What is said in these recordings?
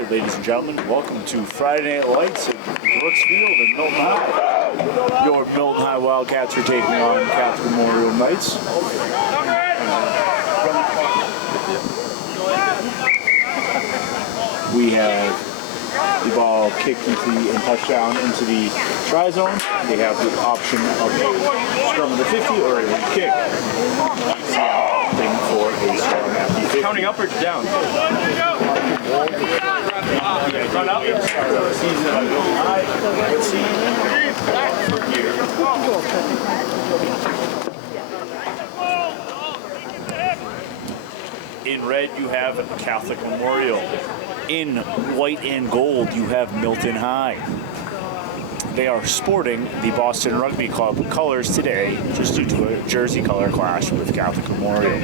right, ladies and gentlemen, welcome to Friday Night Lights at Brooks Field in Milton High. Your Milton High Wildcats are taking on Catholic Memorial Knights. We have the ball kicked into the and touchdown into the try zone. They have the option of a scrum of the 50 or a kick. For a scrum at the 50. Counting up or down? Run up. In red, you have Catholic Memorial. In white and gold, you have Milton High. They are sporting the Boston Rugby Club colors today, just due to a jersey color clash with Catholic Memorial.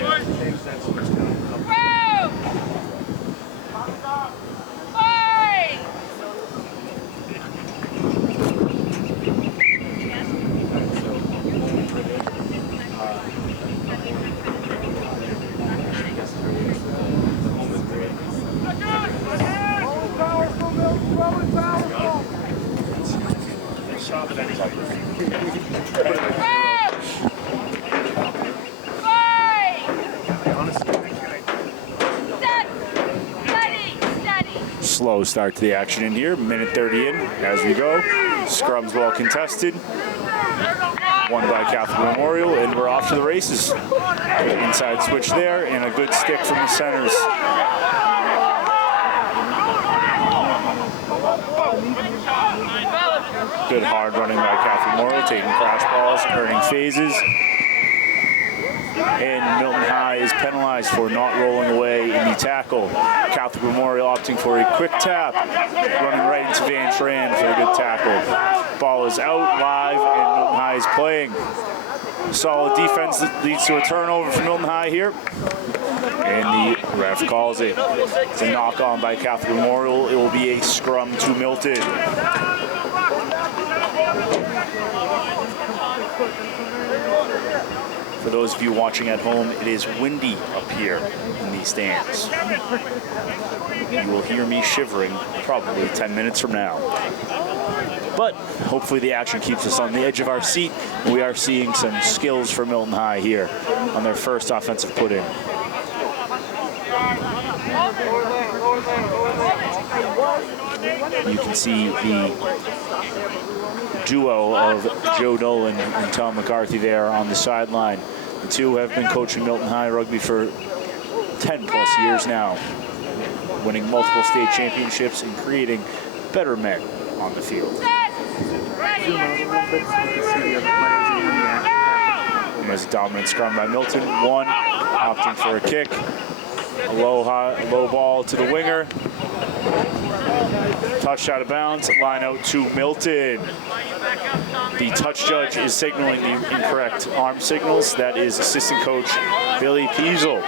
Slow start to the action in here. Minute 30 in as we go. Scrum's well contested. Won by Catholic Memorial, and we're off to the races. Good inside switch there, and a good stick from the centers. Good hard running by Catholic Memorial, taking crash balls, earning phases. And Milton High is penalized for not rolling away in the tackle. Catholic Memorial opting for a quick tap, running right into Van Tran for a good tackle. Ball is out, live, and Milton High is playing. Solid defense that leads to a turnover for Milton High here. And the ref calls it. It's a knock on by Catholic Memorial. It will be a scrum to Milton. For those of you watching at home, it is windy up here in these stands. You will hear me shivering probably 10 minutes from now. But hopefully the action keeps us on the edge of our seat. We are seeing some skills for Milton High here on their first offensive put-in. You can see the duo of Joe Nolan and Tom McCarthy there on the sideline. The two have been coaching Milton High rugby for 10 plus years now, winning multiple state championships and creating better men on the field. There's a dominant scrum by Milton. One, opting for a kick. A low ball to the winger. Touched out of bounds, line out to Milton. The touch judge is signaling the incorrect arm signals. That is assistant coach Billy Peasel.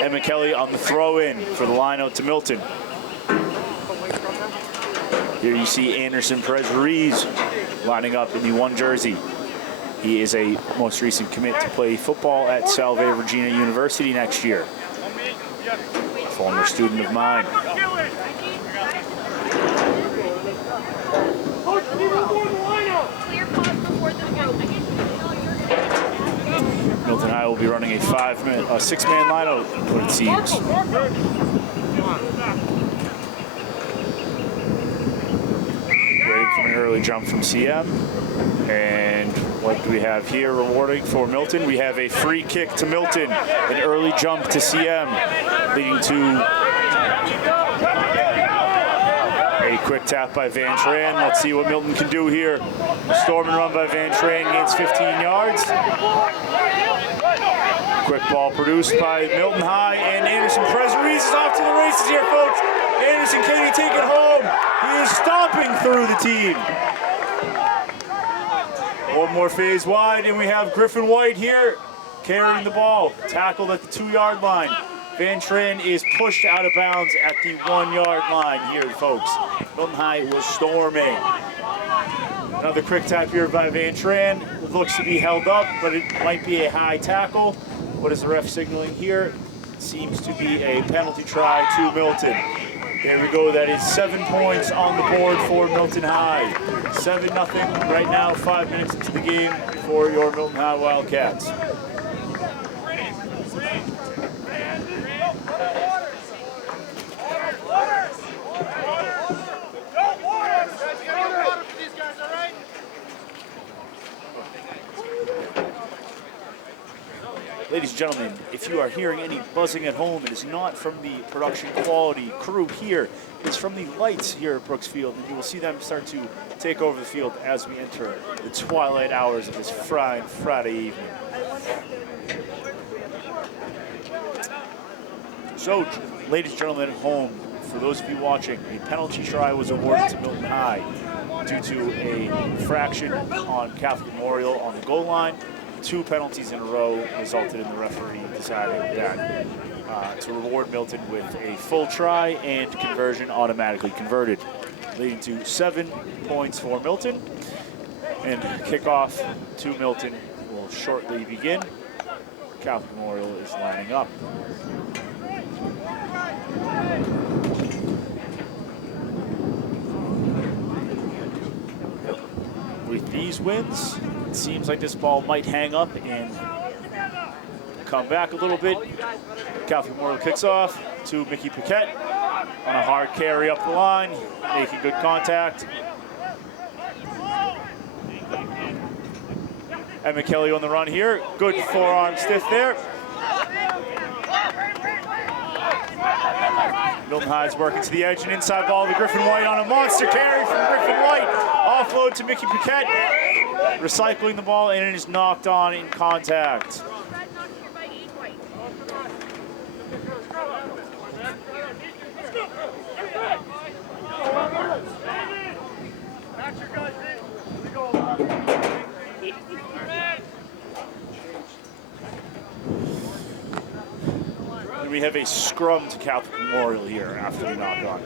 Emma Kelly on the throw-in for the line out to Milton. Here you see Anderson Perez-Ruiz lining up in the one jersey. He is a most recent commit to play football at Salve Regina University next year. A former student of mine. Milton High will be running a six-man lineup, what it seems. Waiting for an early jump from CM. And what do we have here rewarding for Milton? We have a free kick to Milton, an early jump to CM, leading to a quick tap by Van Tran. Let's see what Milton can do here. A storm and run by Van Tran gains 15 yards. Quick ball produced by Milton High, and Anderson Perez-Ruiz is off to the races here, folks. Anderson, can he take it home? He is stomping through the team. One more phase wide, and we have Griffin White here carrying the ball. Tackled at the 2-yard line. Van Tran is pushed out of bounds at the 1-yard line here, folks. Milton High was storming. Another quick tap here by Van Tran. It looks to be held up, but it might be a high tackle. What is the ref signaling here? seems to be a penalty try to Milton. There we go, that is 7 points on the board for Milton High. 7-0 right now, 5 minutes into the game for your Milton High Wildcats. Ladies and gentlemen, if you are hearing any buzzing at home, it is not from the production quality crew here. It's from the lights here at Brooks Field, and you will see them start to take over the field as we enter the twilight hours of this Friday evening. So, ladies and gentlemen at home, for those of you watching, a penalty try was awarded to Milton High due to a infraction on Catholic Memorial on the goal line. 2 penalties in a row resulted in the referee deciding that to reward Milton with a full try and conversion automatically converted, leading to 7 points for Milton. And kickoff to Milton will shortly begin. Catholic Memorial is lining up. With these wins, it seems like this ball might hang up and come back a little bit. Catholic Memorial kicks off to Mickey Paquette on a hard carry up the line, making good contact. Emma Kelly on the run here. Good forearm stiff there. Milton High's working to the edge and inside ball to Griffin White on a monster carry from Griffin White. Offload to Mickey Paquette. Recycling the ball and it is knocked on in contact. And we have a scrum to Catholic Memorial here after the knock on.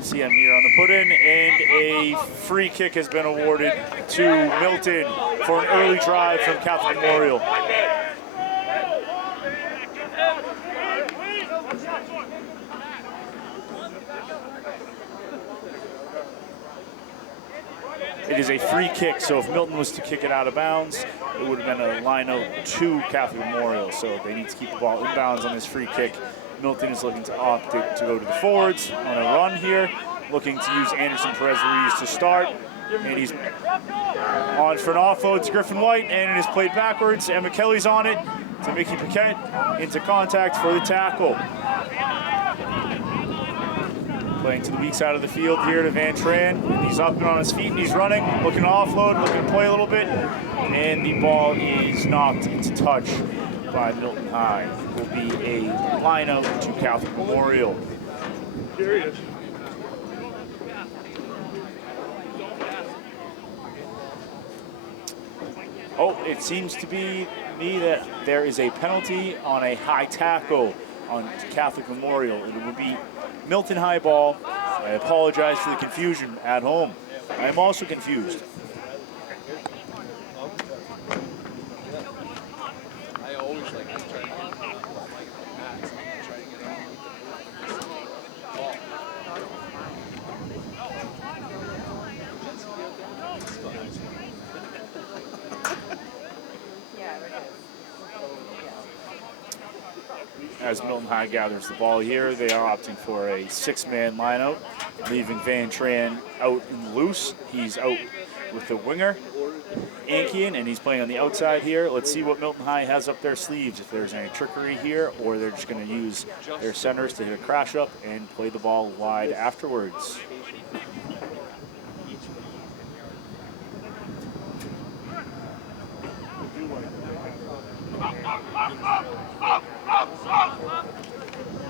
CM here on the put-in, and a free kick has been awarded to Milton for an early drive from Catholic Memorial. It is a free kick, so if Milton was to kick it out of bounds, it would have been a line out to Catholic Memorial. So they need to keep the ball inbounds on this free kick. Milton is looking to opt to go to the forwards on a run here, looking to use Anderson Perez-Ruiz to start. And he's on for an offload to Griffin White, and it is played backwards. Emma Kelly's on it to Mickey Paquette, into contact for the tackle. Playing to the weak side of the field here to Van Tran. He's up and on his feet and he's running, looking to offload, looking to play a little bit. And the ball is knocked into touch by Milton High. It will be a line out to Catholic Memorial. Here he is. Oh, it seems to be me that there is a penalty on a high tackle on Catholic Memorial. It would be Milton High ball. I apologize for the confusion at home. I am also confused. I always like to try to get As Milton High gathers the ball here, they are opting for a 6-man lineout, leaving Van Tran out in loose. He's out with the winger, Ankian, and he's playing on the outside here. Let's see what Milton High has up their sleeves, if there's any trickery here, or they're just going to use their centers to hit a crash up and play the ball wide afterwards.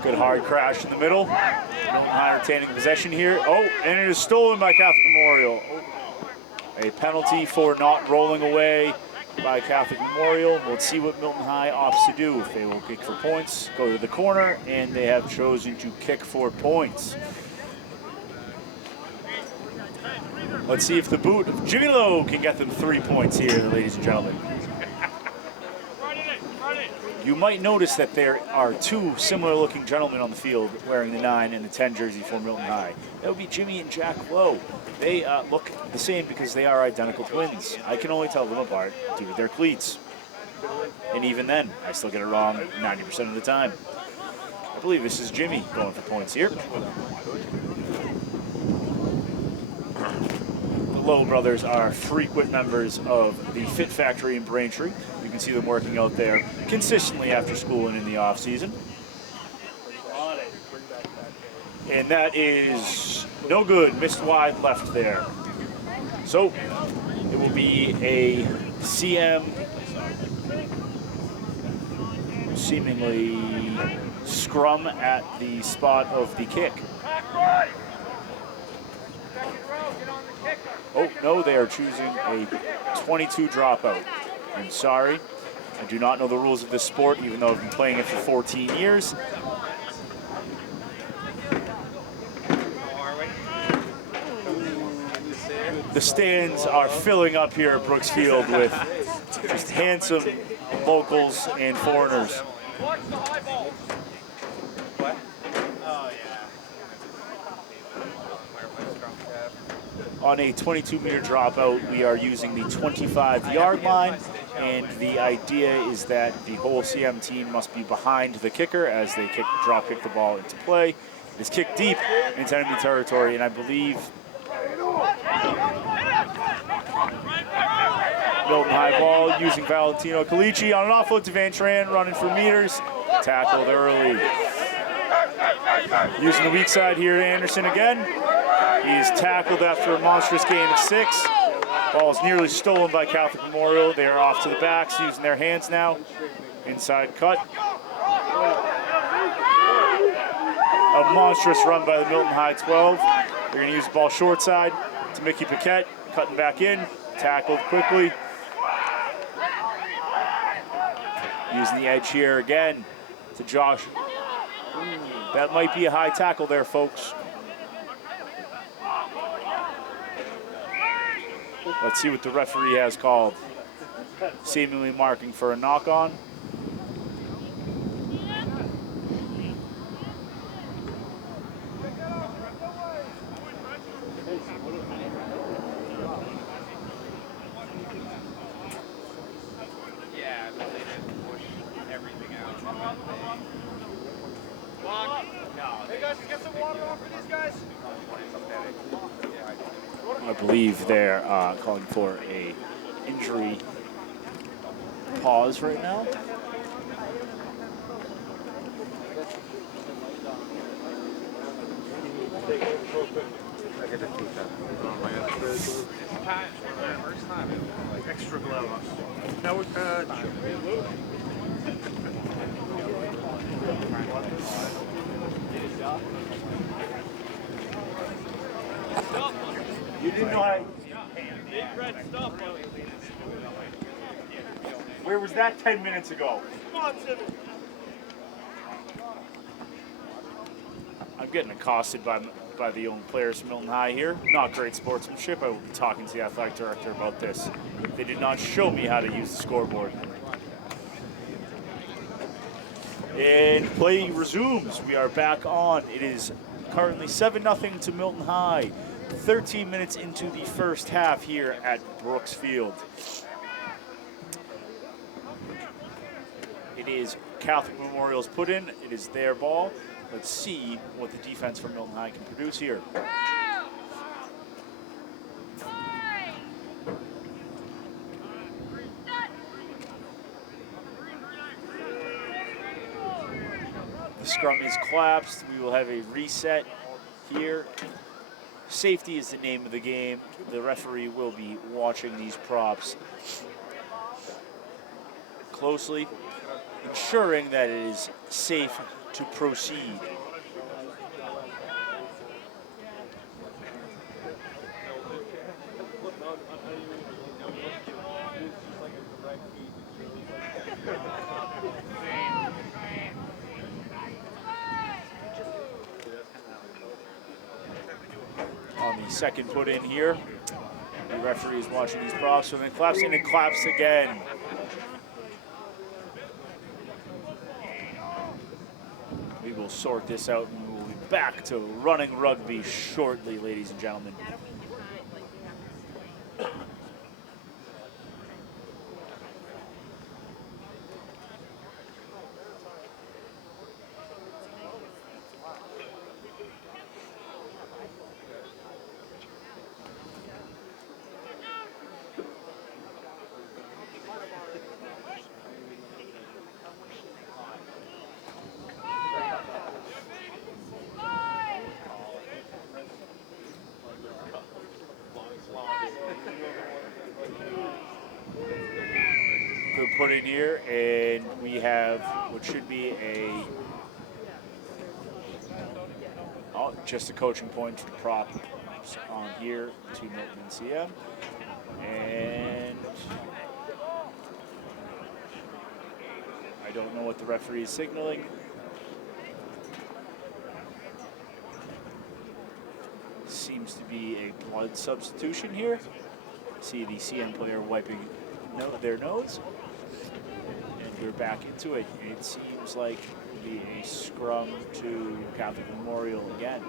Good hard crash in the middle. Milton High retaining possession here. Oh, and it is stolen by Catholic Memorial. A penalty for not rolling away by Catholic Memorial. Let's see what Milton High opts to do. If they will kick for points, go to the corner, and they have chosen to kick for points. Let's see if the boot of Jimmy Lowe can get them 3 points here, ladies and gentlemen. You might notice that there are two similar-looking gentlemen on the field wearing the 9 and the 10 jersey for Milton High. That would be Jimmy and Jack Lowe. They look the same because they are identical twins. I can only tell them apart due to their cleats. And even then, I still get it wrong 90% of the time. I believe this is Jimmy going for points here. The Lowe brothers are frequent members of the Fit Factory in Braintree. You can see them working out there consistently after school and in the off season. And that is no good, missed wide left there. So it will be a CM seemingly scrum at the spot of the kick. Oh no, they are choosing a 22 dropout. I'm sorry, I do not know the rules of this sport, even though I've been playing it for 14 years. The stands are filling up here at Brooks Field with just handsome locals and foreigners. On a 22-meter dropout, we are using the 25-yard line, and the idea is that the whole CM team must be behind the kicker as they drop kick the ball into play. It is kicked deep into enemy territory, and I believe Milton High ball using Valentino Calici on an offload to Van Tran, running for meters, tackled early. Using the weak side here to Anderson again. He is tackled after a monstrous gain of 6. Ball is nearly stolen by Catholic Memorial. They are off to the backs using their hands now. Inside cut. A monstrous run by the Milton High 12. They're going to use the ball short side to Mickey Paquette. Cutting back in. Tackled quickly. Using the edge here again to Josh. That might be a high tackle there, folks. Let's see what the referee has called. Seemingly marking for a knock-on. Yeah, but they didn't push everything out. Hey guys, get some water on for these guys. I believe they're calling for a injury pause right now. First time, like Extra glove. Now, You didn't know how. Where was that 10 minutes ago? I'm getting accosted by the young players from Milton High here. Not great sportsmanship. I will be talking to the athletic director about this. They did not show me how to use the scoreboard. And play resumes. We are back on. It is currently 7-0 to Milton High. 13 minutes into the first half here at Brooks Field. It is Catholic Memorial's put in. It is their ball. Let's see what the defense from Milton High can produce here. The scrum is collapsed. We will have a reset here. Safety is the name of the game. The referee will be watching these props closely, ensuring that it is safe to proceed. On the second put in here. The referee is watching these props, and then claps in and claps again. We will sort this out, and we'll be back to running rugby shortly, ladies and gentlemen. Good put in here, and we have what should be just a coaching point for the prop on here to Milton and Sia. And I don't know what the referee is signaling. Seems to be a blood substitution here. See the CM player wiping their nose. And we're back into it. It seems like it'll be a scrum to Catholic Memorial again.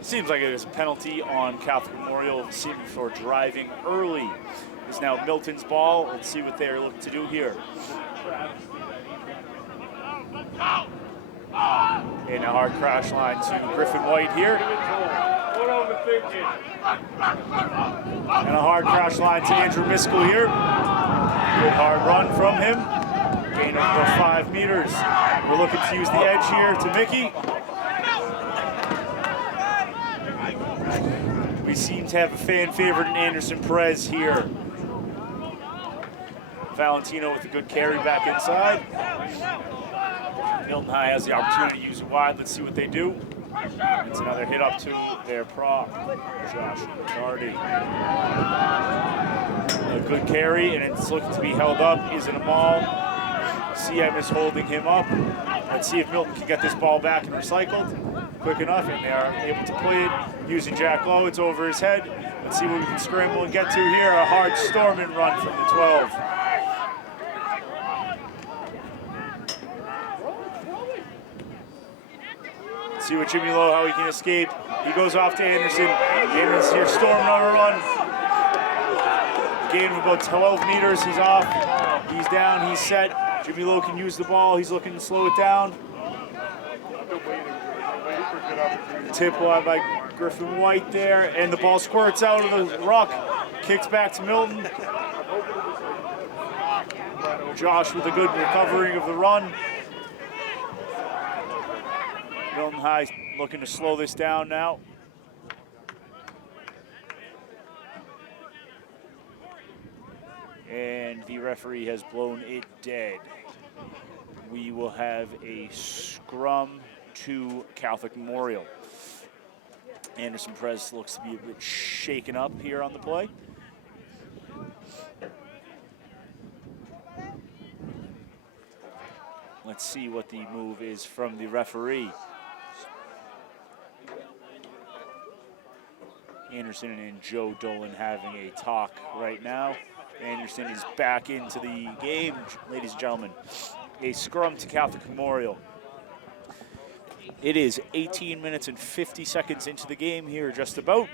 Seems like it is a penalty on Catholic Memorial for driving early. It's now Milton's ball. Let's see what they're looking to do here. And a hard crash line to Griffin White here. And a hard crash line to Andrew Miskell here. Good hard run from him. Gain of about 5 meters. We're looking to use the edge here to Mickey. We seem to have a fan favorite in Anderson Perez here. Valentino with a good carry back inside. Milton High has the opportunity to use it wide. Let's see what they do. It's another hit up to their prop, Josh McCarty. A good carry, and it's looking to be held up. Is it a ball? CM is holding him up. Let's see if Milton can get this ball back and recycled quick enough, and they are able to play it using Jack Lowe. It's over his head. Let's see what we can scramble and get to here. A hard storm and run from the 12. Let's see what Jimmy Lowe, how he can escape. He goes off to Anderson. Anderson here, storming on a run. Gain of about 12 meters. He's off. He's down. He's set. Jimmy Lowe can use the ball. He's looking to slow it down. Tip by Griffin White there, and the ball squirts out of the ruck. Kicks back to Milton. Josh with a good recovering of the run. Milton High looking to slow this down now. And the referee has blown it dead. We will have a scrum to Catholic Memorial. Anderson Perez looks to be a bit shaken up here on the play. Let's see what the move is from the referee. Anderson and Joe Dolan having a talk right now. Anderson is back into the game, ladies and gentlemen. A scrum to Catholic Memorial. It is 18 minutes and 50 seconds into the game here, just about.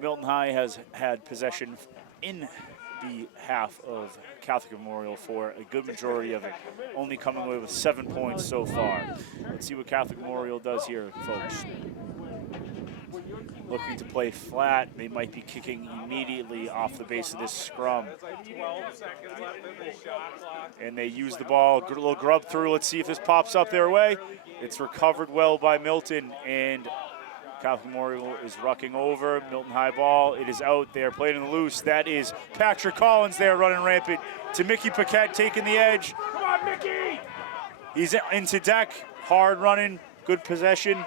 Milton High has had possession in the half of Catholic Memorial for a good majority of it, only coming away with 7 points so far. Let's see what Catholic Memorial does here, folks. Looking to play flat. They might be kicking immediately off the base of this scrum. And they use the ball, a little grub through. Let's see if this pops up their way. It's recovered well by Milton, and Catholic Memorial is rucking over. Milton High ball. It is out. They are playing in the loose. That is Patrick Collins there running rampant to Mickey Paquette taking the edge. Come on, Mickey! He's into deck. Hard running. Good possession.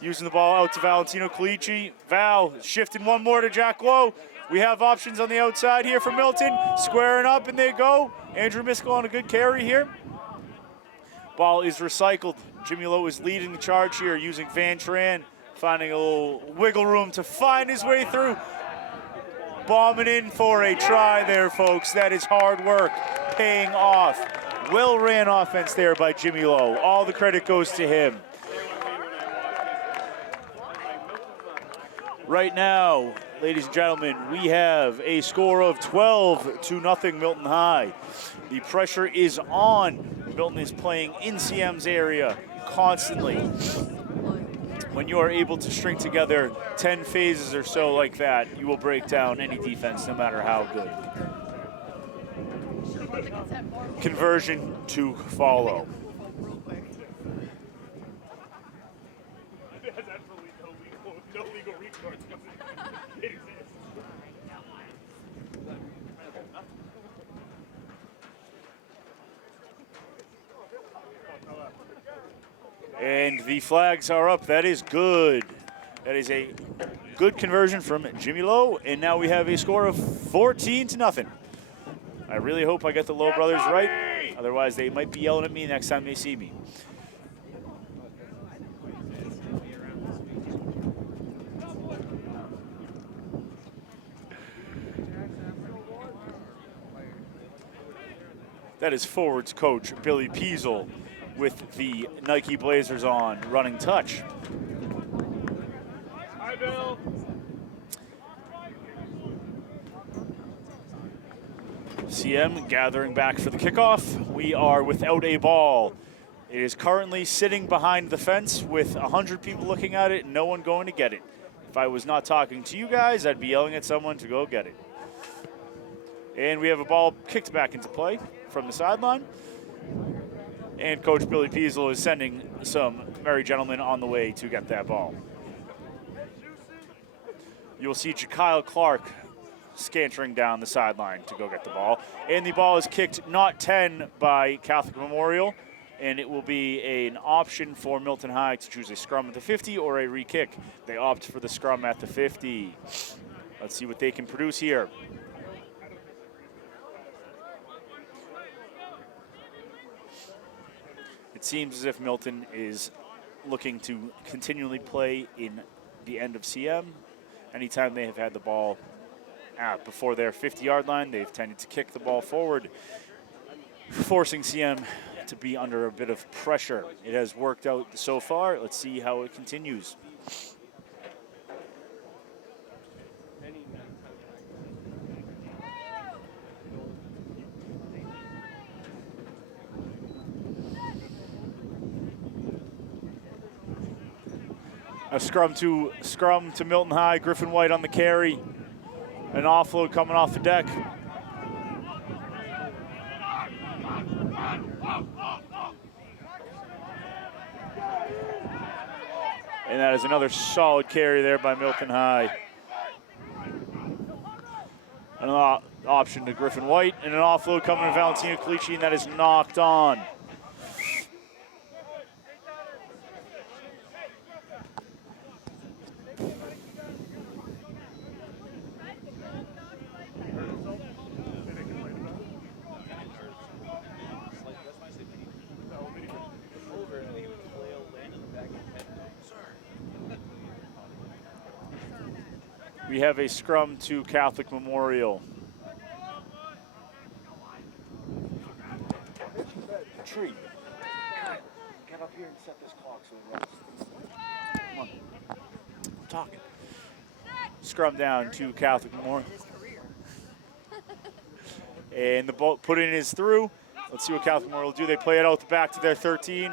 Using the ball out to Valentino Calici. Val shifting one more to Jack Lowe. We have options on the outside here for Milton. Squaring up, and they go. Andrew Miskell on a good carry here. Ball is recycled. Jimmy Lowe is leading the charge here using Van Tran, finding a little wiggle room to find his way through. Bombing in for a try there, folks. That is hard work paying off. Well-ran offense there by Jimmy Lowe. All the credit goes to him. Right now, ladies and gentlemen, we have a score of 12-0 Milton High. The pressure is on. Milton is playing in CM's area constantly. When you are able to string together 10 phases or so like that, you will break down any defense, no matter how good. Conversion to follow. No legal recourse. It exists. And the flags are up. That is good. That is a good conversion from Jimmy Lowe. And now we have a score of 14-0. I really hope I get the Lowe brothers right. Otherwise, they might be yelling at me next time they see me. That is forwards coach Billy Peasel with the Nike Blazers on, running touch. Hi, Bill. CM gathering back for the kickoff. We are without a ball. It is currently sitting behind the fence with 100 people looking at it and no one going to get it. If I was not talking to you guys, I'd be yelling at someone to go get it. And we have a ball kicked back into play from the sideline. And Coach Billy Peasel is sending some merry gentlemen on the way to get that ball. You'll see Jakyle Clark scantering down the sideline to go get the ball. And the ball is kicked not 10 by Catholic Memorial, and it will be an option for Milton High to choose a scrum at the 50 or a re-kick. They opt for the scrum at the 50. Let's see what they can produce here. It seems as if Milton is looking to continually play in the end of CM. Anytime they have had the ball before their 50-yard line, they've tended to kick the ball forward, forcing CM to be under a bit of pressure. It has worked out so far. Let's see how it continues. A scrum to Milton High. Griffin White on the carry. An offload coming off the deck. And that is another solid carry there by Milton High. An option to Griffin White, and an offload coming to Valentino Calici, and that is knocked on. We have a scrum to Catholic Memorial. Tree. Get up here and set this clock so it runs. Come on. I'm talking. Scrum down to Catholic Memorial. And the ball put in is through. Let's see what Catholic Memorial will do. They play it out the back to their 13.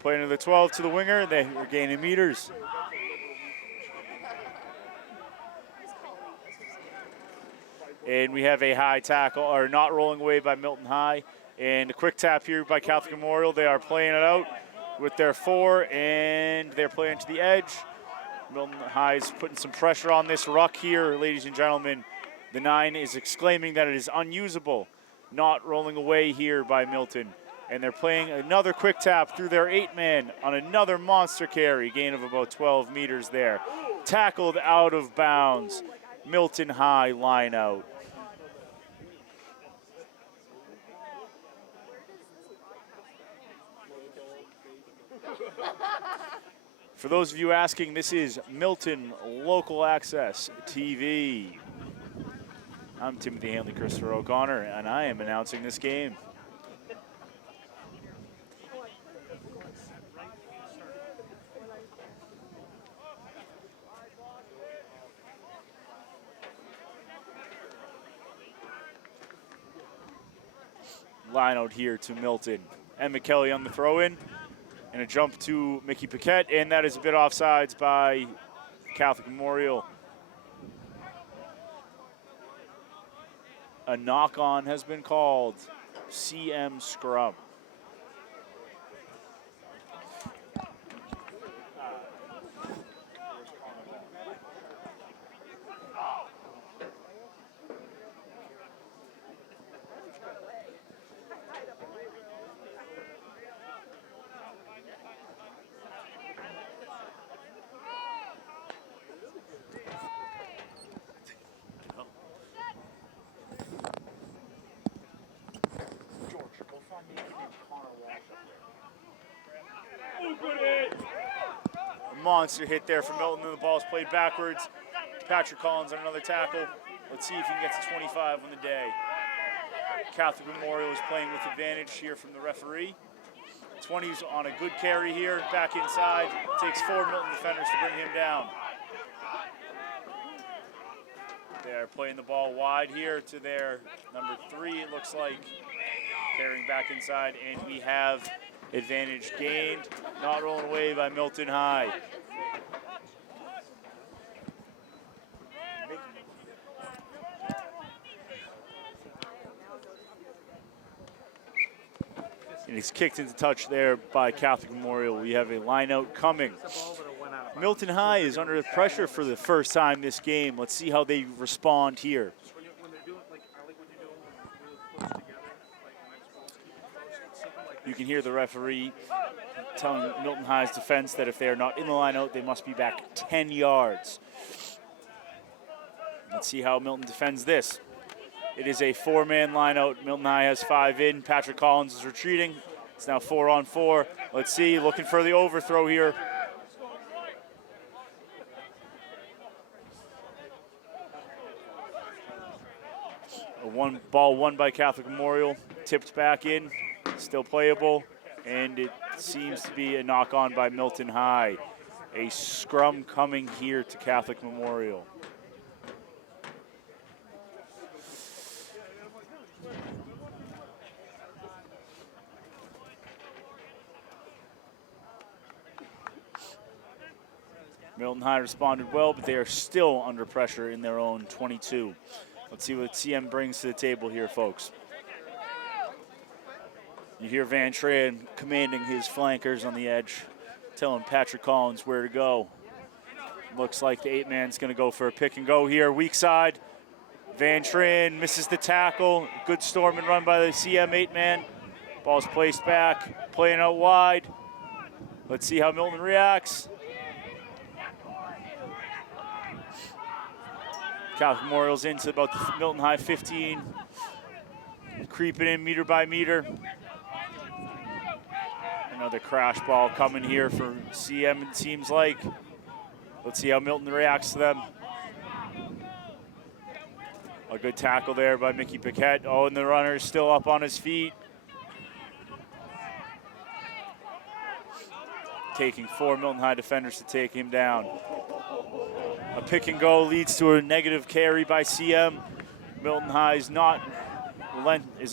Play into the 12 to the winger. They are gaining meters. And we have a high tackle, or not rolling away by Milton High. And a quick tap here by Catholic Memorial. They are playing it out. with their 4, and they're playing to the edge. Milton High's putting some pressure on this ruck here, ladies and gentlemen. The 9 is exclaiming that it is unusable, not rolling away here by Milton. And they're playing another quick tap through their 8-man on another monster carry, gain of about 12 meters there. Tackled out of bounds. Milton High line out. For those of you asking, this is Milton Local Access TV. I'm Timothy Hanley, Christopher O'Connor, and I am announcing this game. Line out here to Milton. And McKelly on the throw-in. And a jump to Mickey Paquette, and that is a bit offsides by Catholic Memorial. A knock-on has been called. CM scrum. Monster hit there from Milton, and the ball's played backwards. Patrick Collins on another tackle. Let's see if he can get to 25 on the day. Catholic Memorial is playing with advantage here from the referee. 20's on a good carry here, back inside. Takes 4 Milton defenders to bring him down. They're playing the ball wide here to their number 3, it looks like. Carrying back inside, and we have advantage gained. Not rolling away by Milton High. And he's kicked into touch there by Catholic Memorial. We have a line out coming. Milton High is under pressure for the first time this game. Let's see how they respond here. You can hear the referee telling Milton High's defense that if they are not in the line out, they must be back 10 yards. Let's see how Milton defends this. It is a 4-man line out. Milton High has 5 in. Patrick Collins is retreating. It's now 4-on-4. Let's see, looking for the overthrow here. A ball won by Catholic Memorial, tipped back in. Still playable, and it seems to be a knock-on by Milton High. A scrum coming here to Catholic Memorial. Milton High responded well, but they are still under pressure in their own 22. Let's see what CM brings to the table here, folks. You hear Van Tran commanding his flankers on the edge, telling Patrick Collins where to go. Looks like the 8-man's going to go for a pick and go here. Weak side. Van Tran misses the tackle. Good storm and run by the CM 8-man. Ball's placed back, playing out wide. Let's see how Milton reacts. Catholic Memorial's into about the Milton High 15. Creeping in meter by meter. Another crash ball coming here for CM, it seems like. Let's see how Milton reacts to them. A good tackle there by Mickey Paquette. Oh, and the runner is still up on his feet. Taking 4 Milton High defenders to take him down. A pick and go leads to a negative carry by CM. Milton High is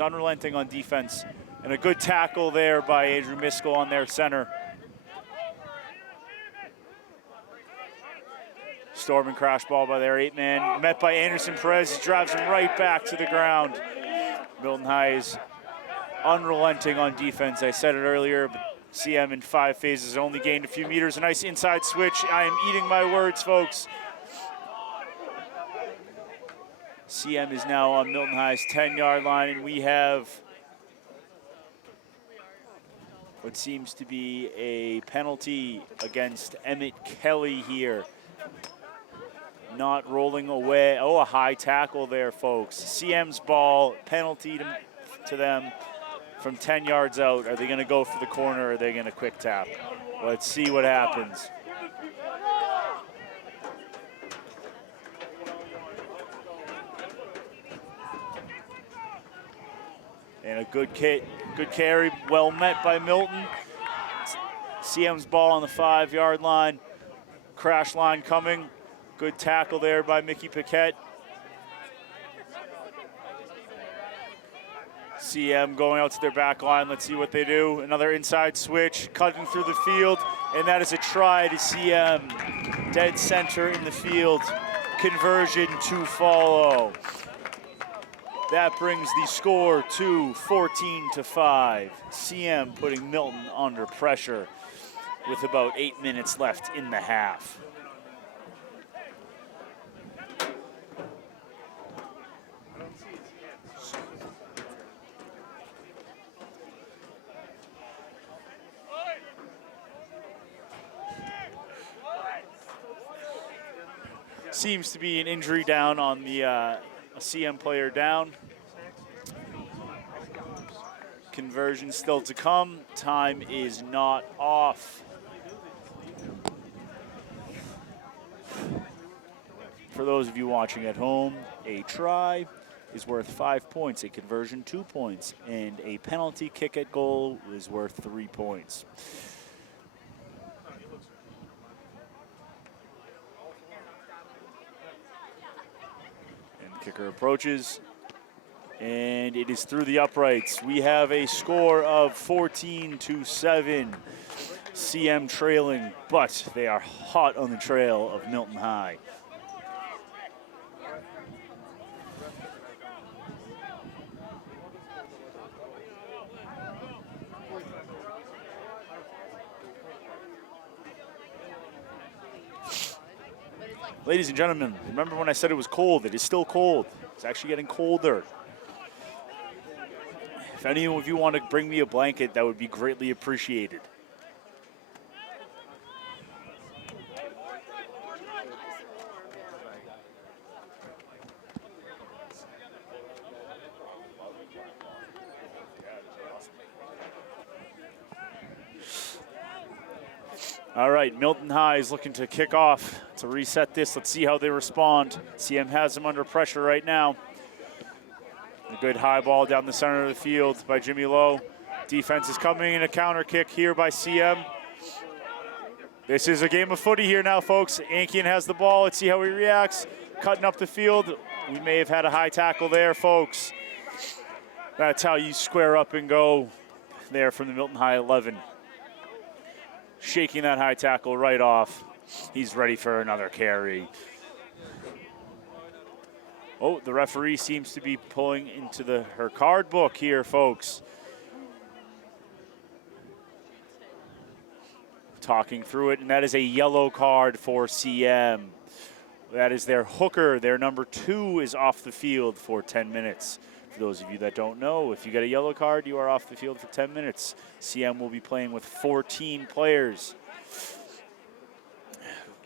unrelenting on defense. And a good tackle there by Andrew Miskell on their center. Storm and crash ball by their 8-man. Met by Anderson Perez, drives him right back to the ground. Milton High is unrelenting on defense. I said it earlier, but CM in 5 phases only gained a few meters. A nice inside switch. I am eating my words, folks. CM is now on Milton High's 10-yard line, and we have what seems to be a penalty against Emmett Kelly here. Not rolling away. Oh, a high tackle there, folks. CM's ball, penalty to them from 10 yards out. Are they going to go for the corner, or are they going to quick tap? Let's see what happens. And a good carry, well met by Milton. CM's ball on the 5-yard line. Crash line coming. Good tackle there by Mickey Paquette. CM going out to their back line. Let's see what they do. Another inside switch, cutting through the field, and that is a try to CM. Dead center in the field. Conversion to follow. That brings the score to 14-5. CM putting Milton under pressure with about 8 minutes left in the half. Seems to be an injury down on the a CM player down. Conversion still to come. Time is not off. For those of you watching at home, a try is worth 5 points, a conversion 2 points, and a penalty kick at goal is worth 3 points. Kicker approaches, and it is through the uprights. We have a score of 14-7. CM trailing, but they are hot on the trail of Milton High. Ladies and gentlemen, remember when I said it was cold? It is still cold. It's actually getting colder. If any of you want to bring me a blanket, that would be greatly appreciated. All right, Milton High is looking to kick off to reset this. Let's see how they respond. CM has them under pressure right now. A good high ball down the center of the field by Jimmy Lowe. Defense is coming in, a counter kick here by CM. This is a game of footy here now, folks. Ankian has the ball. Let's see how he reacts. Cutting up the field. We may have had a high tackle there, folks. That's how you square up and go there from the Milton High 11. Shaking that high tackle right off. He's ready for another carry. Oh, the referee seems to be pulling into her card book here, folks. Talking through it, and that is a yellow card for CM. That is their hooker. Their number 2 is off the field for 10 minutes. For those of you that don't know, if you get a yellow card, you are off the field for 10 minutes. CM will be playing with 14 players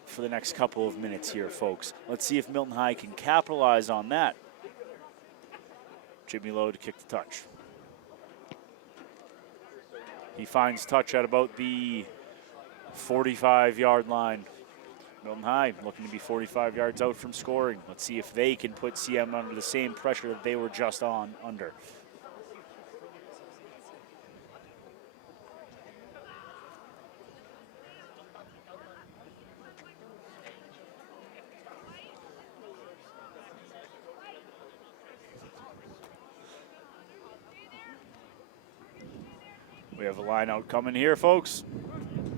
for the next couple of minutes here, folks. Let's see if Milton High can capitalize on that. Jimmy Lowe to kick the touch. He finds touch at about the 45-yard line. Milton High looking to be 45 yards out from scoring. Let's see if they can put CM under the same pressure that they were just under. We have a line out coming here, folks.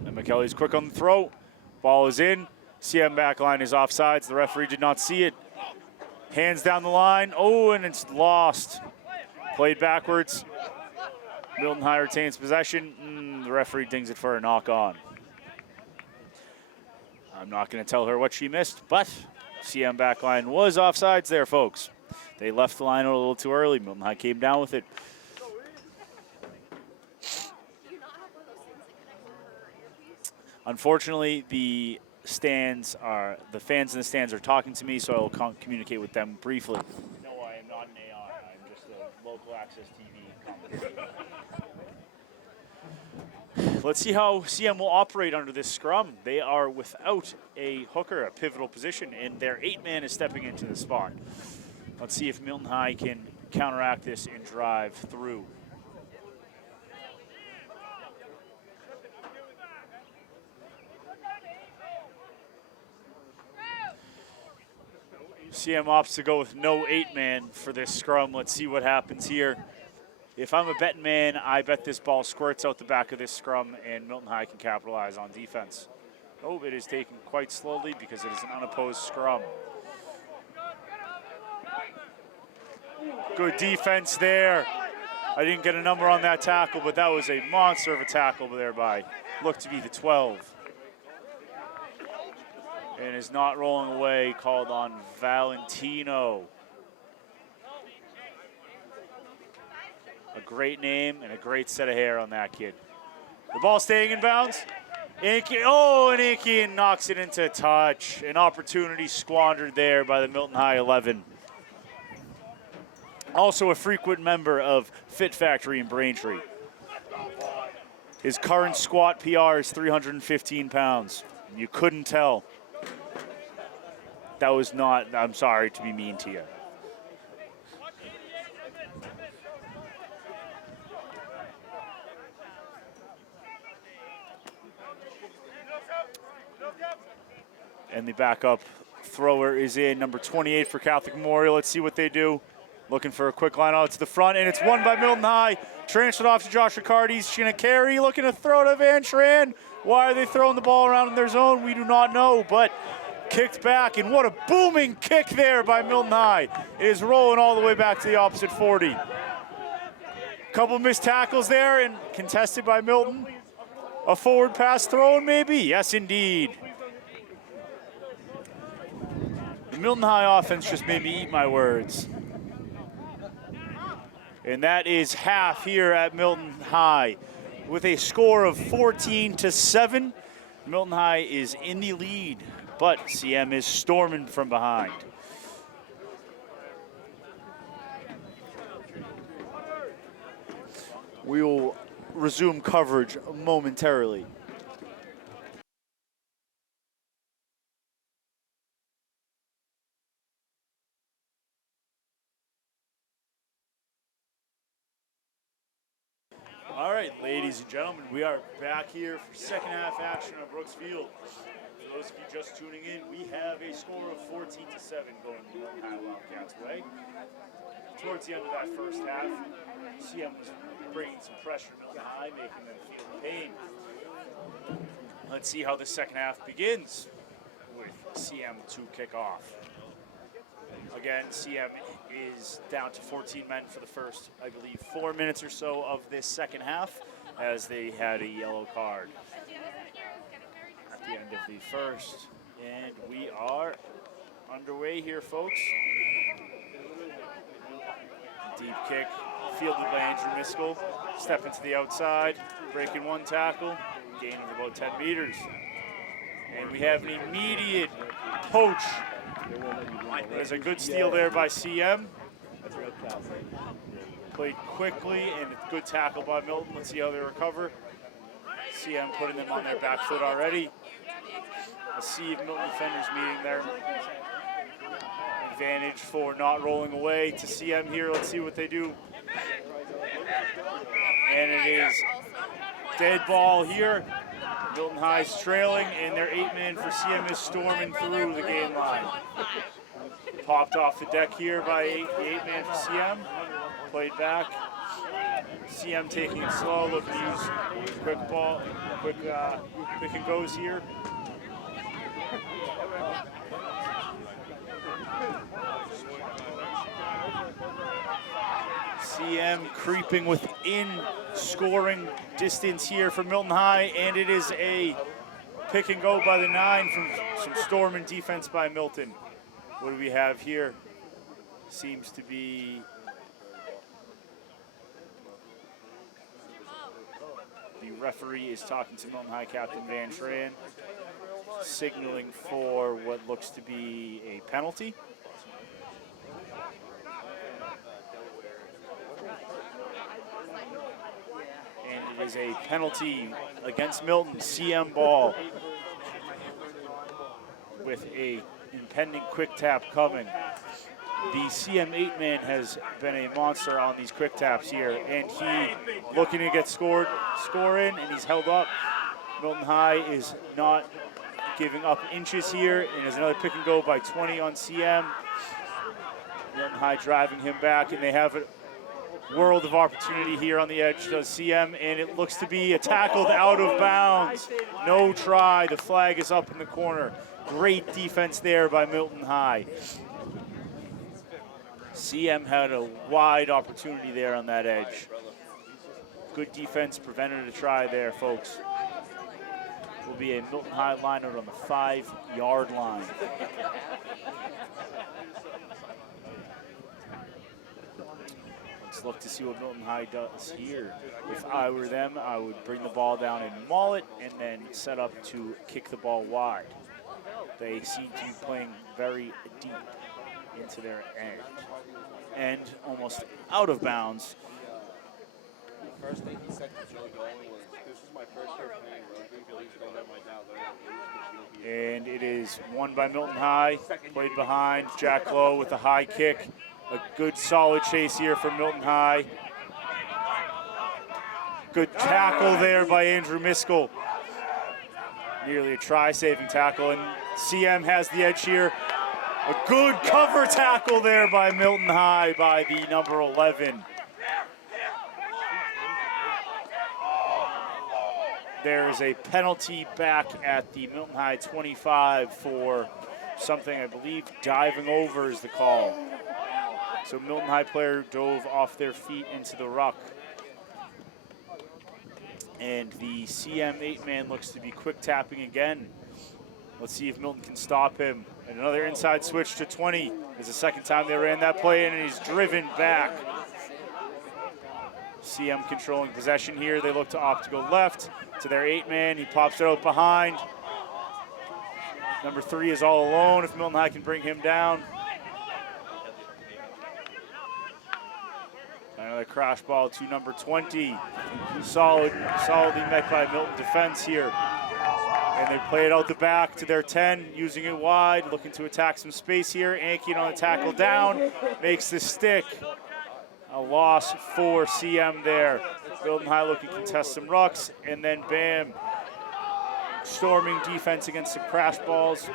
And McKelly's quick on the throw. Ball is in. CM back line is offsides. The referee did not see it. Hands down the line. Oh, and it's lost. Played backwards. Milton High retains possession. The referee dings it for a knock on. I'm not going to tell her what she missed, but CM backline was offsides there, folks. They left the line a little too early. Milton High came down with it. Unfortunately, the fans in the stands are talking to me, so I will communicate with them briefly. No, I am not an AI. I'm just a local access TV commentator. Let's see how CM will operate under this scrum. They are without a hooker, a pivotal position, and their 8-man is stepping into the spot. Let's see if Milton High can counteract this and drive through. CM opts to go with no 8-man for this scrum. Let's see what happens here. If I'm a betting man, I bet this ball squirts out the back of this scrum and Milton High can capitalize on defense. Oh, it is taken quite slowly because it is an unopposed scrum. Good defense there. I didn't get a number on that tackle, but that was a monster of a tackle there by, looked to be the 12. And is not rolling away, called on Valentino. A great name and a great set of hair on that kid. The ball staying in bounds. Inkian knocks it into touch. An opportunity squandered there by the Milton High 11. Also a frequent member of Fit Factory in Braintree. His current squat PR is 315 pounds. You couldn't tell. That was not, I'm sorry to be mean to you. And the backup thrower is in, number 28 for Catholic Memorial. Let's see what they do. Looking for a quick line out to the front, and it's won by Milton High. Transferred off to Josh Riccardi. He's going to carry, looking to throw to Van Tran. Why are they throwing the ball around in their zone? We do not know, but kicked back, and what a booming kick there by Milton High. It is rolling all the way back to the opposite 40. Couple missed tackles there, and contested by Milton. A forward pass thrown, maybe? Yes, indeed. The Milton High offense just made me eat my words. And that is half here at Milton High. With a score of 14-7, Milton High is in the lead, but CM is storming from behind. We will resume coverage momentarily. All right, ladies and gentlemen, we are back here for second half action on Brooks Field. For those of you just tuning in, we have a score of 14-7 going the Milton High Wildcats way. Towards the end of that first half, CM was bringing some pressure to Milton High, making them feel the pain. Let's see how the second half begins with CM to kick off. Again, CM is down to 14 men for the first, I believe, 4 minutes or so of this second half, as they had a yellow card at the end of the first. And we are underway here, folks. Deep kick, fielded by Andrew Miskell. Step into the outside, breaking one tackle, gain of about 10 meters. And we have an immediate poach. There's a good steal there by CM. Played quickly and a good tackle by Milton. Let's see how they recover. CM putting them on their back foot already. A sea of Milton defenders meeting there. Advantage for not rolling away to CM here. Let's see what they do. And it is dead ball here. Milton High's trailing, and their 8-man for CM is storming through the game line. Popped off the deck here by the 8-man for CM. Played back. CM taking it slow, looking to use quick ball, quick and goes here. CM creeping within scoring distance here for Milton High, and it is a pick and go by the 9 from some storm and defense by Milton. What do we have here? Seems to be the referee is talking to Milton High captain Van Tran, signaling for what looks to be a penalty. And it is a penalty against Milton, CM ball, with a impending quick tap coming. The CM 8-man has been a monster on these quick taps here, and he looking to get score in, and he's held up. Milton High is not giving up inches here, and there's another pick and go by 20 on CM. Milton High driving him back, and they have a world of opportunity here on the edge, does CM, and it looks to be a tackled out of bounds. No try, the flag is up in the corner. Great defense there by Milton High. CM had a wide opportunity there on that edge. Good defense prevented a try there, folks. Will be a Milton High lineout on the 5-yard line. Let's look to see what Milton High does here. If I were them, I would bring the ball down and maul it and then set up to kick the ball wide. They seem to be playing very deep into their end. And almost out of bounds. First thing he said to Joe Dolan was, "This is my first year playing rugby. Please don't let my dad learn." And it is won by Milton High. Played behind Jack Lowe with a high kick. A good solid chase here from Milton High. Good tackle there by Andrew Miskell. Nearly a try-saving tackle, and CM has the edge here. A good cover tackle there by Milton High by the number 11. There is a penalty back at the Milton High 25 for something, I believe, diving over is the call. So Milton High player dove off their feet into the ruck. And the CM 8-man looks to be quick tapping again. Let's see if Milton can stop him. And another inside switch to 20. It's the second time they ran that play in, and he's driven back. CM controlling possession here. They look to opt to go left to their 8-man. He pops it out behind. Number 3 is all alone if Milton High can bring him down. Another crash ball to number 20. Solidly met by Milton defense here. And they play it out the back to their 10, using it wide, looking to attack some space here. Ankian on the tackle down, makes the stick. A loss for CM there. Milton High looking to contest some rucks, and then bam. Storming defense against the crash balls.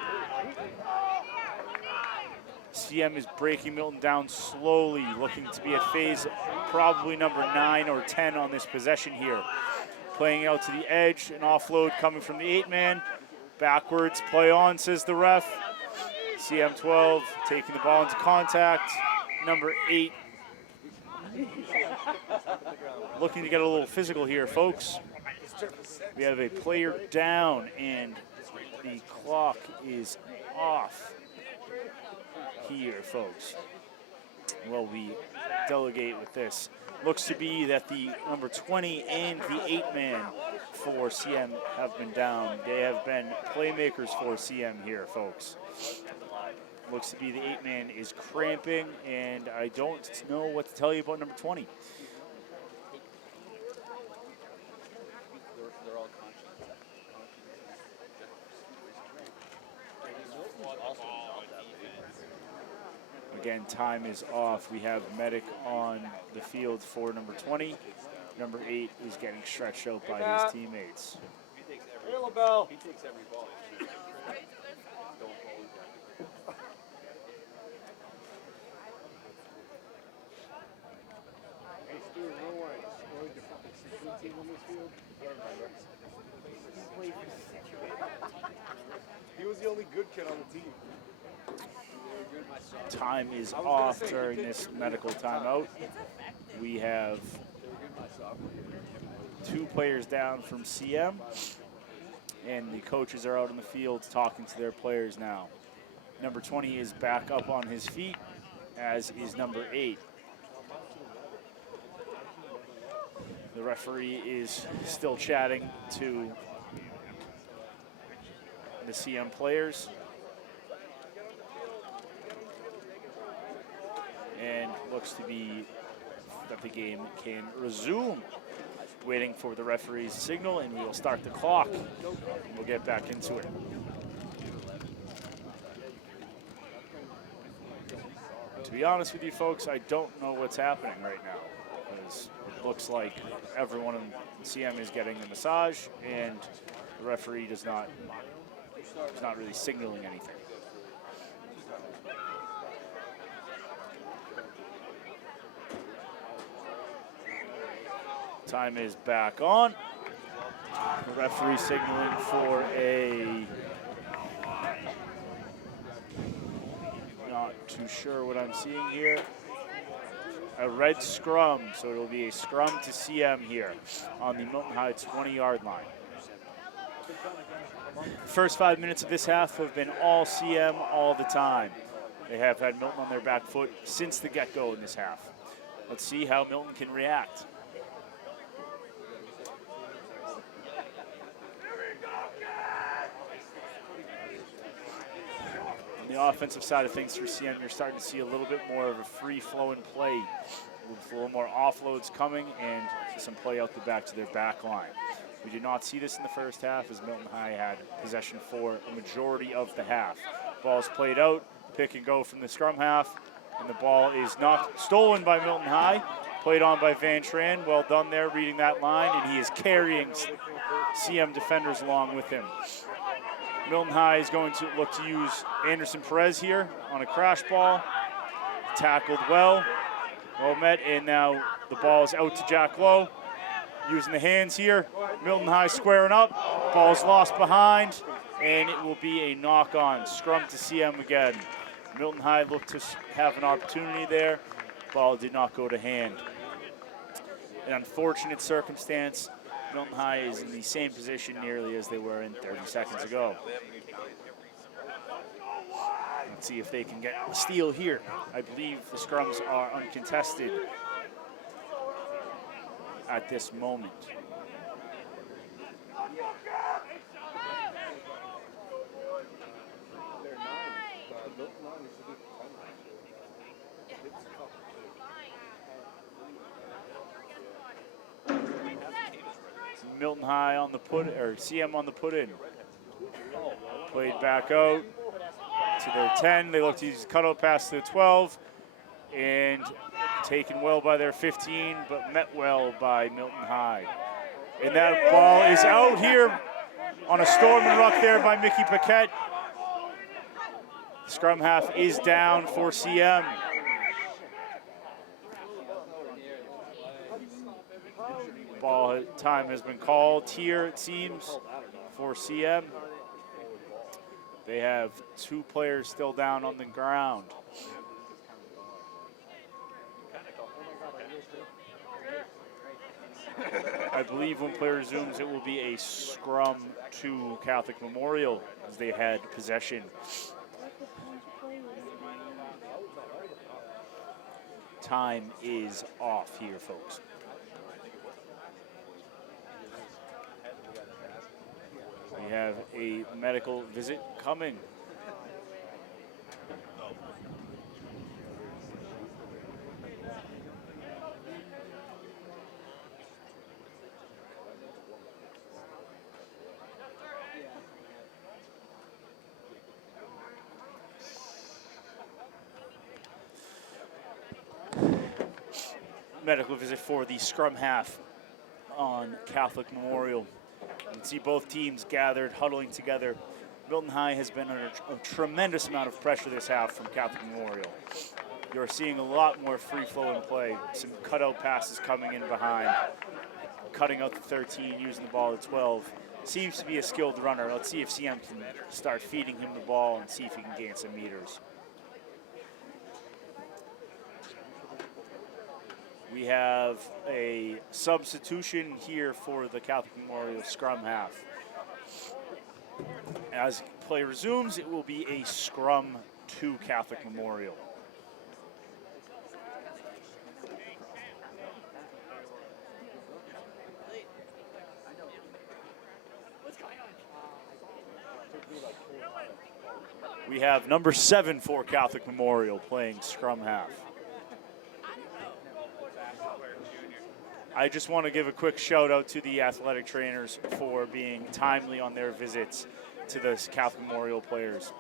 CM is breaking Milton down slowly, looking to be at phase probably number 9 or 10 on this possession here. Playing out to the edge, an offload coming from the 8-man. Backwards, play on, says the ref. CM 12 taking the ball into contact. Number 8 looking to get a little physical here, folks. We have a player down, and the clock is off here, folks. Well, we delegate with this. Looks to be that the number 20 and the 8-man for CM have been down. They have been playmakers for CM here, folks. Looks to be the 8-man is cramping, and I don't know what to tell you about number 20. Again, time is off. We have medic on the field for number 20. Number 8 is getting stretched out by his teammates. He takes every ball. Hey, Stu, no one destroyed the fucking secret team on this field. He was the only good kid on the team. time is off during this medical timeout. We have 2 players down from CM, and the coaches are out in the field talking to their players now. Number 20 is back up on his feet, as is number 8. The referee is still chatting to the CM players. And looks to be that the game can resume. Waiting for the referee's signal, and we will start the clock. And we'll get back into it. To be honest with you folks, I don't know what's happening right now, because it looks like everyone in CM is getting a massage, and the referee is not really signaling anything. Time is back on. The referee signaling for a, not too sure what I'm seeing here, a red scrum, so it'll be a scrum to CM here on the Milton High 20-yard line. The first 5 minutes of this half have been all CM all the time. They have had Milton on their back foot since the get-go in this half. Let's see how Milton can react. On the offensive side of things for CM, you're starting to see a little bit more of a free-flowing play with a little more offloads coming and some play out the back to their back line. We did not see this in the first half, as Milton High had possession for a majority of the half. Ball's played out, pick and go from the scrum half, and the ball is stolen by Milton High, played on by Van Tran. Well done there, reading that line, and he is carrying CM defenders along with him. Milton High is going to look to use Anderson Perez here on a crash ball. Tackled well met, and now the ball is out to Jack Lowe. Using the hands here, Milton High squaring up. Ball's lost behind, and it will be a knock-on. Scrum to CM again. Milton High looked to have an opportunity there. Ball did not go to hand. An unfortunate circumstance. Milton High is in the same position nearly as they were in 30 seconds ago. Let's see if they can get a steal here. I believe the scrums are uncontested at this moment. Milton High on the CM on the put-in. Played back out to their 10. They look to use cutout pass to the 12, and taken well by their 15, but met well by Milton High. And that ball is out here on a storm and ruck there by Mickey Paquette. Scrum half is down for CM. Ball time has been called here, it seems, for CM. They have 2 players still down on the ground. I believe when play resumes, it will be a scrum to Catholic Memorial, as they had possession. Time is off here, folks. We have a medical visit coming. Medical visit for the scrum half on Catholic Memorial. You can see both teams gathered, huddling together. Milton High has been under a tremendous amount of pressure this half from Catholic Memorial. You're seeing a lot more free flow in play. Some cutout passes coming in behind. Cutting out the 13, using the ball at 12. Seems to be a skilled runner. Let's see if CM can start feeding him the ball and see if he can gain some meters. We have a substitution here for the Catholic Memorial scrum half. As play resumes, it will be a scrum to Catholic Memorial. We have number 7 for Catholic Memorial playing scrum half. I just want to give a quick shout out to the athletic trainers for being timely on their visits to the Catholic Memorial players,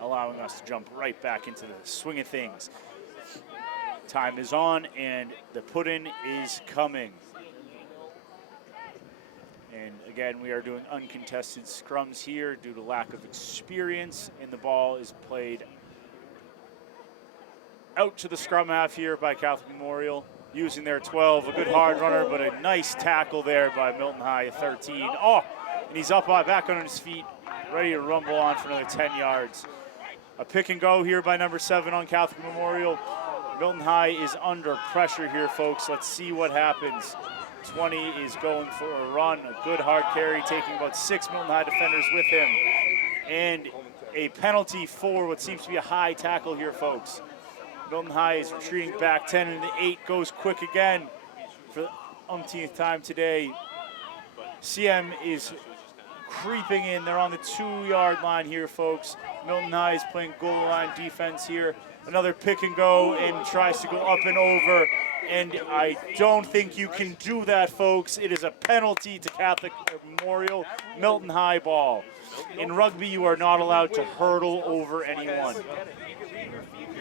allowing us to jump right back into the swing of things. Time is on and the put-in is coming. And again, we are doing uncontested scrums here due to lack of experience, and the ball is played out to the scrum half here by Catholic Memorial, using their 12. A good hard runner, but a nice tackle there by Milton High, 13. Oh, and he's up back on his feet, ready to rumble on for another 10 yards. A pick and go here by number 7 on Catholic Memorial. Milton High is under pressure here, folks. Let's see what happens. 20 is going for a run, a good hard carry, taking about 6 Milton High defenders with him. And a penalty for what seems to be a high tackle here, folks. Milton High is retreating back 10, and the 8 goes quick again for the umpteenth time today. CM is creeping in. They're on the 2-yard line here, folks. Milton High is playing goal line defense here. Another pick and go, and tries to go up and over. And I don't think you can do that, folks. It is a penalty to Catholic Memorial. Milton High ball. In rugby, you are not allowed to hurdle over anyone.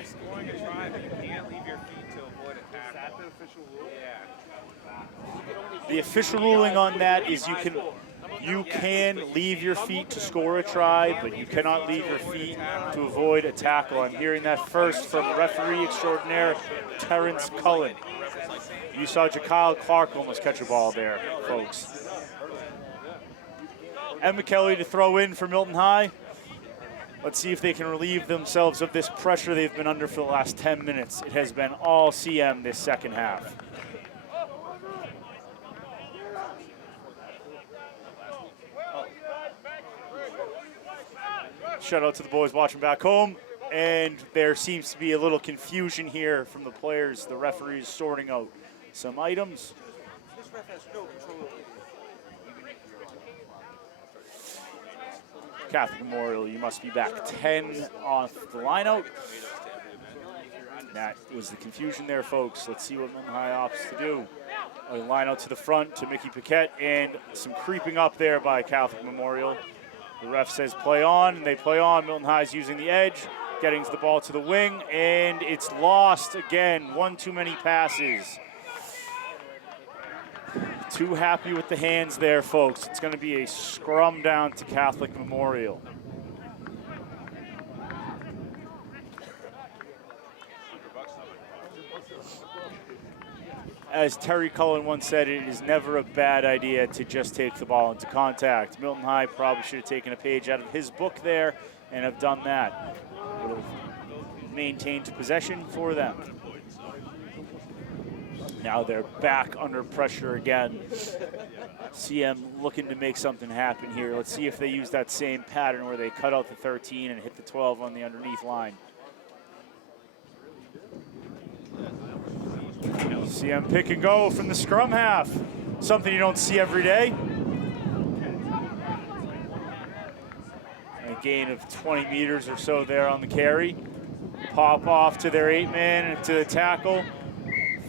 Scoring a try, but you can't leave your feet to avoid a tackle. Is that the official rule? Yeah. The official ruling on that is you can leave your feet to score a try, but you cannot leave your feet to avoid a tackle. I'm hearing that first from referee extraordinaire Terrence Cullen. You saw Jakyle Clark almost catch a ball there, folks. Emma Kelly to throw in for Milton High. Let's see if they can relieve themselves of this pressure they've been under for the last 10 minutes. It has been all CM this second half. Shout out to the boys watching back home. And there seems to be a little confusion here from the players. The referees sorting out some items. This ref has no control. Catholic Memorial, you must be back 10 off the lineout. That was the confusion there, folks. Let's see what Milton High opts to do. A line out to the front to Mickey Paquette, and some creeping up there by Catholic Memorial. The ref says play on, and they play on. Milton High is using the edge, getting the ball to the wing, and it's lost again. One too many passes. Too happy with the hands there, folks. It's going to be a scrum down to Catholic Memorial. As Terry Cullen once said, it is never a bad idea to just take the ball into contact. Milton High probably should have taken a page out of his book there and have done that. Would have maintained possession for them. Now they're back under pressure again. CM looking to make something happen here. Let's see if they use that same pattern where they cut out the 13 and hit the 12 on the underneath line. CM pick and go from the scrum half. Something you don't see every day. A gain of 20 meters or so there on the carry. Pop off to their 8-man, to the tackle.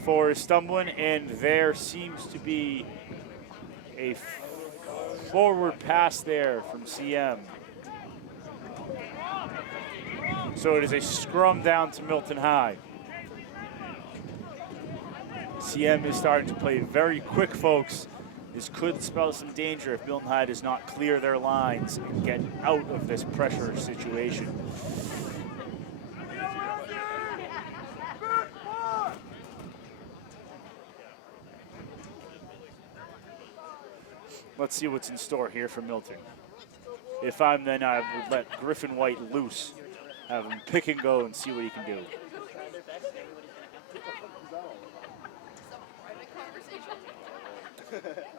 For stumbling, and there seems to be a forward pass there from CM. So it is a scrum down to Milton High. CM is starting to play very quick, folks. This could spell some danger if Milton High does not clear their lines and get out of this pressure situation. Let's see what's in store here for Milton. If I'm then, I would let Griffin White loose. Have him pick and go and see what he can do.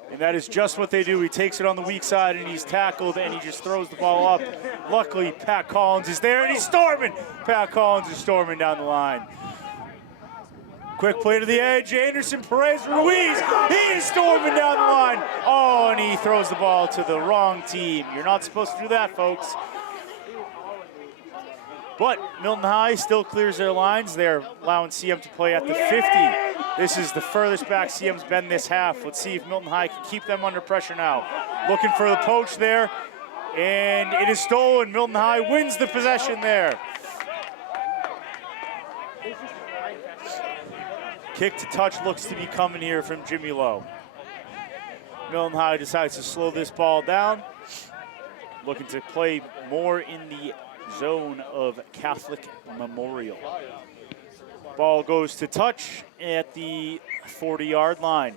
And that is just what they do. He takes it on the weak side, and he's tackled, and he just throws the ball up. Luckily, Pat Collins is there, and he's storming. Pat Collins is storming down the line. Quick play to the edge. Anderson Perez Ruiz. He is storming down the line. Oh, and he throws the ball to the wrong team. You're not supposed to do that, folks. But Milton High still clears their lines. They're allowing CM to play at the 50. This is the furthest back CM's been this half. Let's see if Milton High can keep them under pressure now. Looking for the poach there, and it is stolen. Milton High wins the possession there. Kick to touch looks to be coming here from Jimmy Lowe. Milton High decides to slow this ball down. Looking to play more in the zone of Catholic Memorial. Ball goes to touch at the 40-yard line.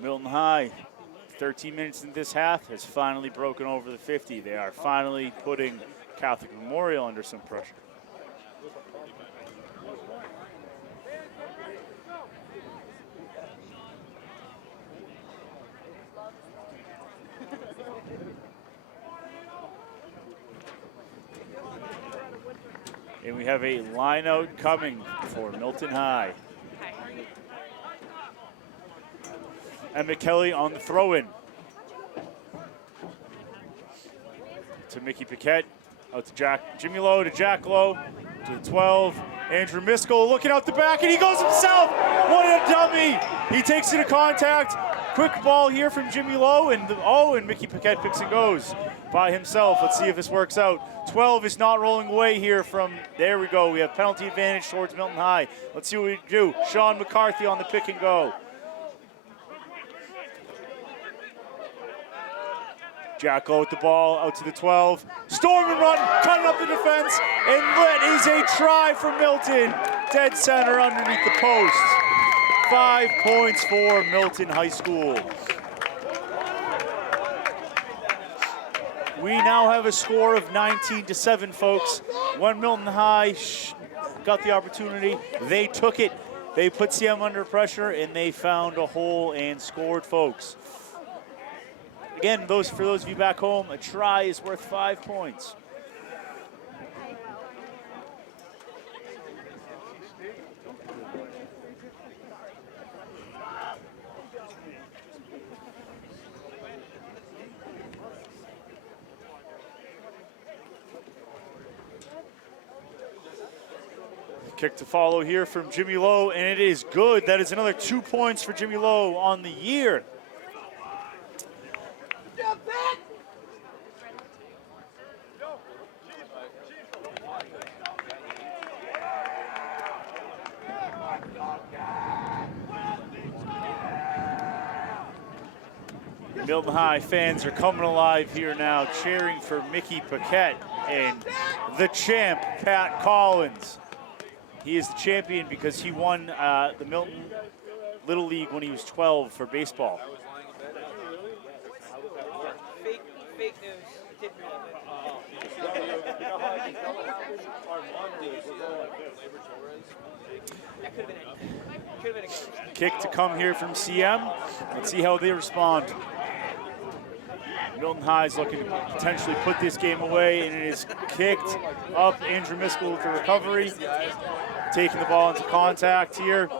Milton High, 13 minutes in this half, has finally broken over the 50. They are finally putting Catholic Memorial under some pressure. And we have a line out coming for Milton High. Emma Kelly on the throw-in. To Mickey Paquette, out to Jimmy Lowe to Jack Lowe, to the 12. Andrew Miskell looking out the back, and he goes himself. What a dummy. He takes it to contact. Quick ball here from Jimmy Lowe, and Mickey Paquette picks and goes by himself. Let's see if this works out. 12 is not rolling away here from, there we go. We have penalty advantage towards Milton High. Let's see what we do. Sean McCarthy on the pick and go. Jack Lowe with the ball, out to the 12. Storm and run, cutting up the defense, and that is a try for Milton. Dead center underneath the post. 5 points for Milton High School. We now have a score of 19-7, folks. When Milton High got the opportunity, they took it. They put CM under pressure, and they found a hole and scored, folks. Again, for those of you back home, a try is worth 5 points. Kick to follow here from Jimmy Lowe, and it is good. That is another 2 points for Jimmy Lowe on the year. Milton High fans are coming alive here now, cheering for Mickey Paquette and the champ, Pat Collins. He is the champion because he won the Milton Little League when he was 12 for baseball. Fake news. Didn't that could have been it. Could have been a Kick to come here from CM. Let's see how they respond. Milton High is looking to potentially put this game away, and it is kicked up. Andrew Miskell with the recovery. Taking the ball into contact here.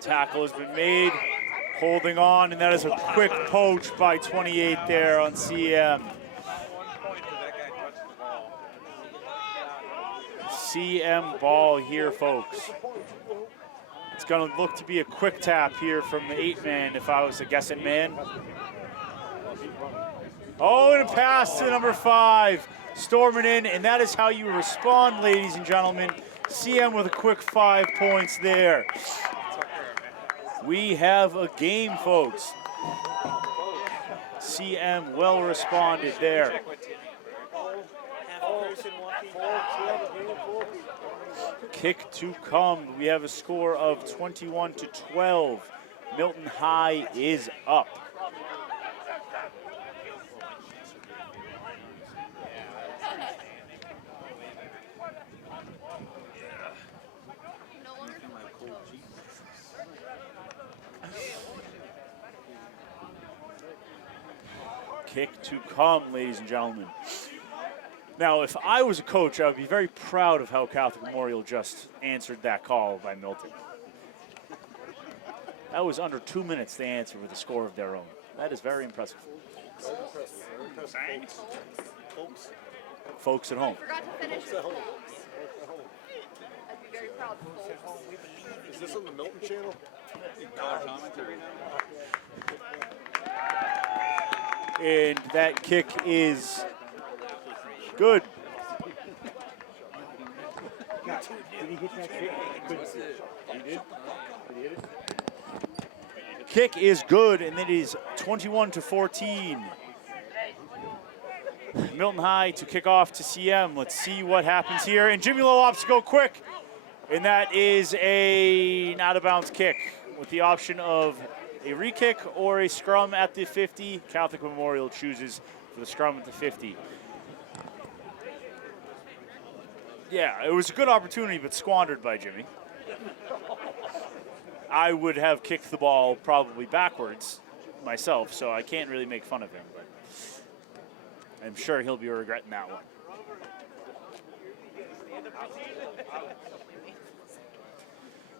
Tackle has been made. Holding on, and that is a quick poach by 28 there on CM. CM ball here, folks. It's going to look to be a quick tap here from the 8-man if I was a guessing man. Oh, and a pass to number 5. Storming in, and that is how you respond, ladies and gentlemen. CM with a quick 5 points there. We have a game, folks. CM well responded there. Kick to come. We have a score of 21-12. Milton High is up. kick to come, ladies and gentlemen. Now, if I was a coach, I would be very proud of how Catholic Memorial just answered that call by Milton. That was under 2 minutes to answer with a score of their own. That is very impressive. Very impressive. Very impressive, folks. Folks at home. Forgot to finish the poll. I'd be very proud. Is this on the Milton channel? Commentary now. And that kick is good. Kick is good, and it is 21-14. Milton High to kick off to CM. Let's see what happens here. And Jimmy Lowe opts to go quick. And that is a out of bounds kick with the option of a re-kick or a scrum at the 50. Catholic Memorial chooses for the scrum at the 50. Yeah, it was a good opportunity, but squandered by Jimmy. I would have kicked the ball probably backwards myself, so I can't really make fun of him. But I'm sure he'll be regretting that one.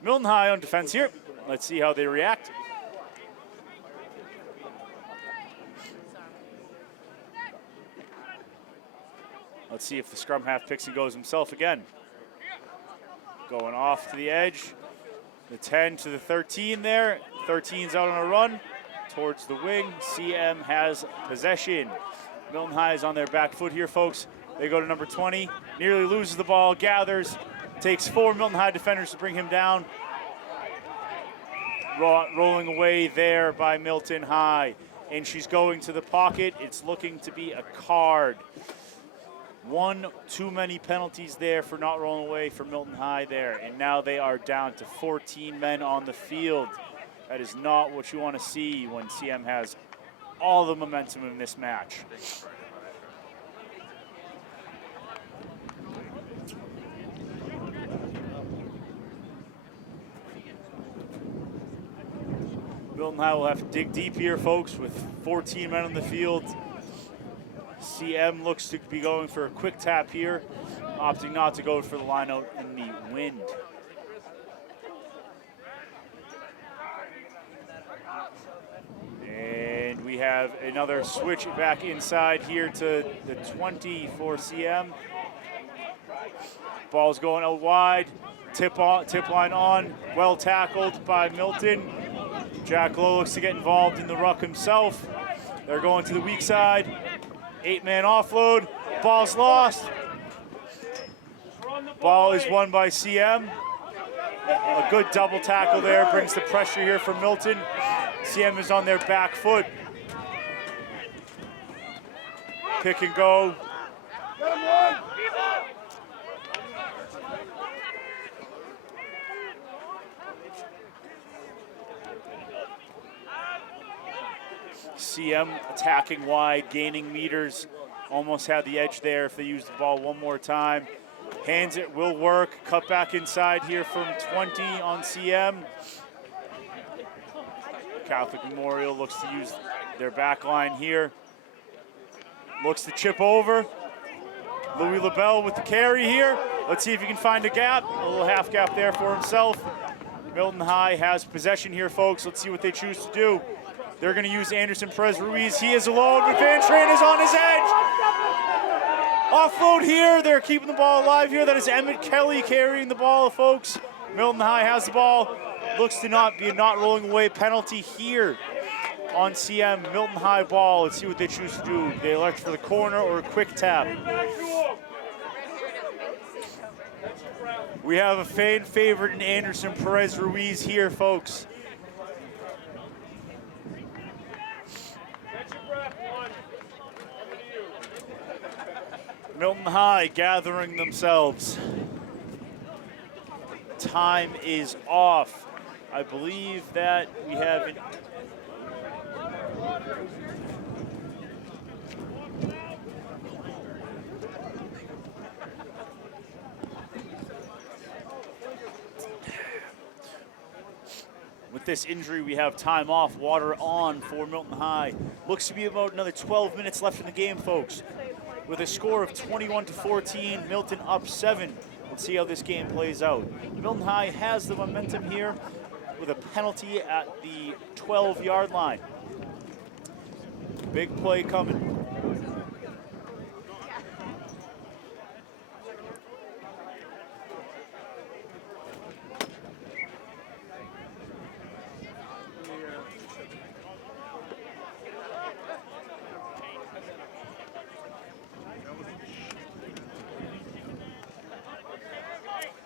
Milton High on defense here. Let's see how they react. Let's see if the scrum half picks and goes himself again. Going off to the edge. The 10 to the 13 there. 13's out on a run towards the wing. CM has possession. Milton High is on their back foot here, folks. They go to number 20. Nearly loses the ball, gathers. Takes 4 Milton High defenders to bring him down. Rolling away there by Milton High. And she's going to the pocket. It's looking to be a card. One too many penalties there for not rolling away for Milton High there. And now they are down to 14 men on the field. That is not what you want to see when CM has all the momentum in this match. Milton High will have to dig deep here, folks, with 14 men on the field. CM looks to be going for a quick tap here, opting not to go for the line out in the wind. And we have another switch back inside here to the 20 for CM. Ball's going out wide, tip line on, well tackled by Milton. Jack Lowe looks to get involved in the ruck himself. They're going to the weak side. 8-man offload, ball's lost. Ball is won by CM. A good double tackle there, brings the pressure here from Milton. CM is on their back foot. Pick and go. CM attacking wide, gaining meters. Almost had the edge there if they use the ball one more time. Hands it, will work. Cut back inside here from 20 on CM. Catholic Memorial looks to use their back line here. Looks to chip over. Louis LaBelle with the carry here. Let's see if he can find a gap. A little half gap there for himself. Milton High has possession here, folks. Let's see what they choose to do. They're going to use Anderson Perez Ruiz. He is alone, but Van Tran is on his edge. Offload here. They're keeping the ball alive here. That is Emmett Kelly carrying the ball, folks. Milton High has the ball. Looks to not be a not rolling away penalty here on CM. Milton High ball. Let's see what they choose to do. They elect for the corner or a quick tap. We have a fan favorite in Anderson Perez Ruiz here, folks. Milton High gathering themselves. Time is off. I believe that we have an With this injury, we have time off, water on for Milton High. Looks to be about another 12 minutes left in the game, folks. With a score of 21-14, Milton up 7. Let's see how this game plays out. Milton High has the momentum here with a penalty at the 12-yard line. Big play coming.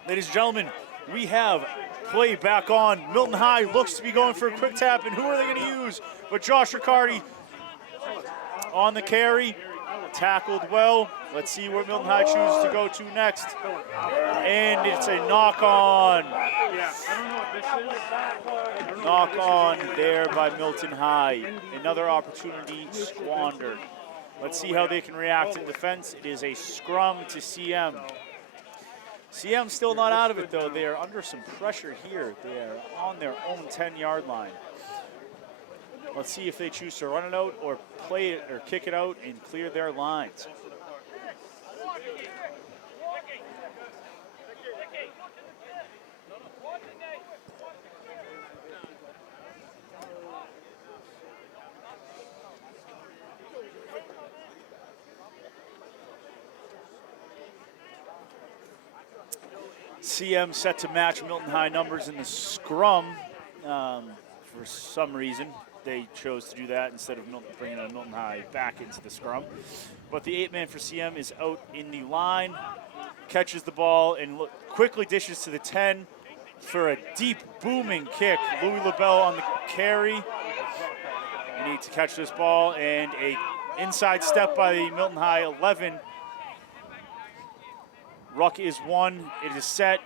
Ladies and gentlemen, we have play back on. Milton High looks to be going for a quick tap, and who are they going to use? But Josh Riccardi on the carry, tackled well. Let's see where Milton High chooses to go to next. And it's a knock on. Knock on there by Milton High. Another opportunity squandered. Let's see how they can react in defense. It is a scrum to CM. CM still not out of it, though. They are under some pressure here. They are on their own 10-yard line. Let's see if they choose to run it out or play it or kick it out and clear their lines. CM set to match Milton High numbers in the scrum. For some reason, they chose to do that instead of bringing Milton High back into the scrum. But the 8-man for CM is out in the line, catches the ball, and quickly dishes to the 10 for a deep, booming kick. Louis LaBelle on the carry. We need to catch this ball, and a inside step by the Milton High 11. Ruck is one. It is set.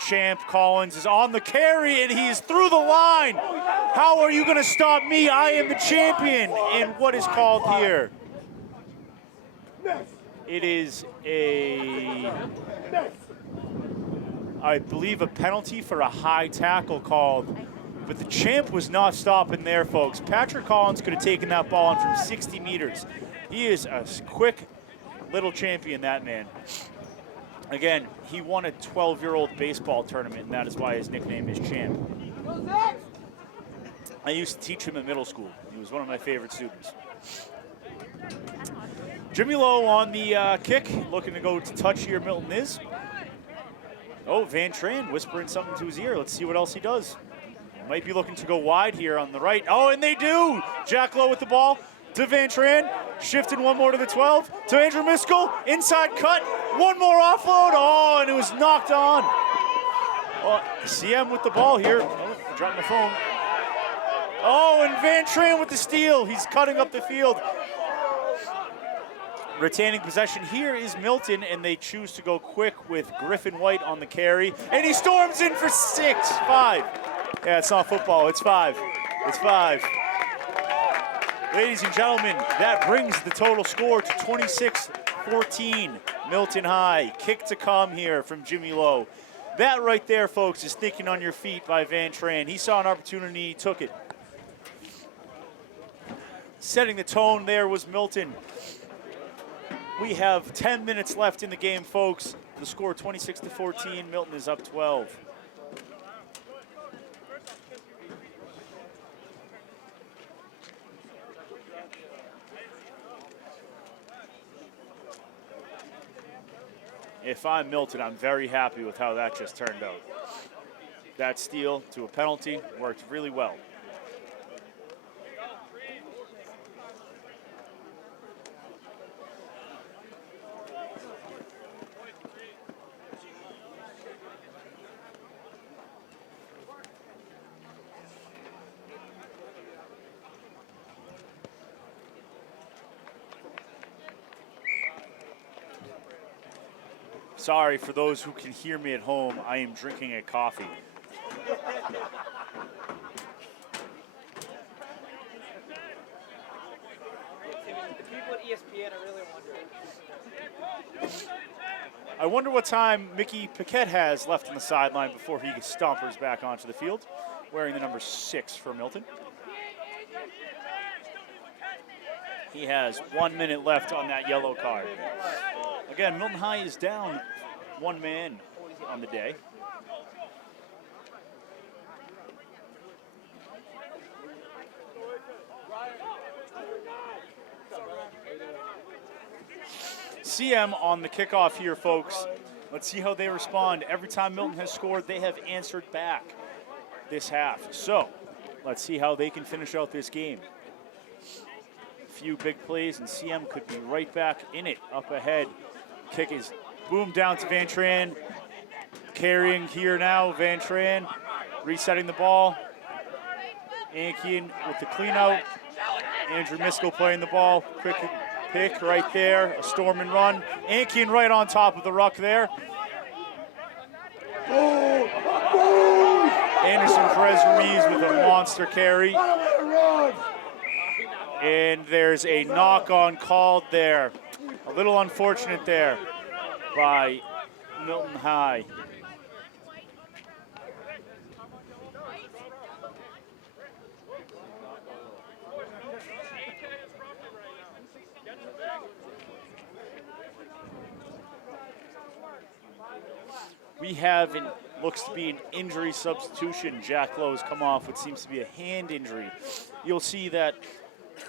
Champ Collins is on the carry, and he is through the line. How are you going to stop me? I am the champion. And what is called here? It is I believe, a penalty for a high tackle called. But the champ was not stopping there, folks. Patrick Collins could have taken that ball in from 60 meters. He is a quick little champion, that man. Again, he won a 12-year-old baseball tournament, and that is why his nickname is Champ. I used to teach him in middle school. He was one of my favorite students. Jimmy Lowe on the kick, looking to go to touch here. Milton is. Oh, Van Tran whispering something to his ear. Let's see what else he does. Might be looking to go wide here on the right. Oh, and they do! Jack Lowe with the ball to Van Tran. Shifting one more to the 12. To Andrew Miskell. Inside cut. One more offload. Oh, and it was knocked on. Oh, CM with the ball here. Oh, dropped my phone. Oh, and Van Tran with the steal. He's cutting up the field. Retaining possession here is Milton, and they choose to go quick with Griffin White on the carry. And he storms in for 5. Yeah, it's not football. It's 5. It's 5. Ladies and gentlemen, that brings the total score to 26-14. Milton High. Kick to come here from Jimmy Lowe. That right there, folks, is thinking on your feet by Van Tran. He saw an opportunity, he took it. Setting the tone there was Milton. We have 10 minutes left in the game, folks. The score 26-14. Milton is up 12. If I'm Milton, I'm very happy with how that just turned out. That steal to a penalty worked really well. Sorry for those who can hear me at home, I am drinking a coffee. people at ESPN are really wondering. I wonder what time Mickey Paquette has left on the sideline before he stompers back onto the field, wearing the number 6 for Milton. He has 1 minute left on that yellow card. Again, Milton High is down 1 man on the day. CM on the kickoff here, folks. Let's see how they respond. Every time Milton has scored, they have answered back this half. So let's see how they can finish out this game. A few big plays, and CM could be right back in it, up ahead. Kick is boom down to Van Tran. Carrying here now, Van Tran resetting the ball. Ankian with the clean out. Andrew Miskell playing the ball. Quick pick right there, a storm and run. Ankian right on top of the ruck there. Anderson Perez Ruiz with a monster carry. And there's a knock-on called there. A little unfortunate there by Milton High. We have, looks to be an injury substitution. Jack Lowe has come off what seems to be a hand injury. You'll see that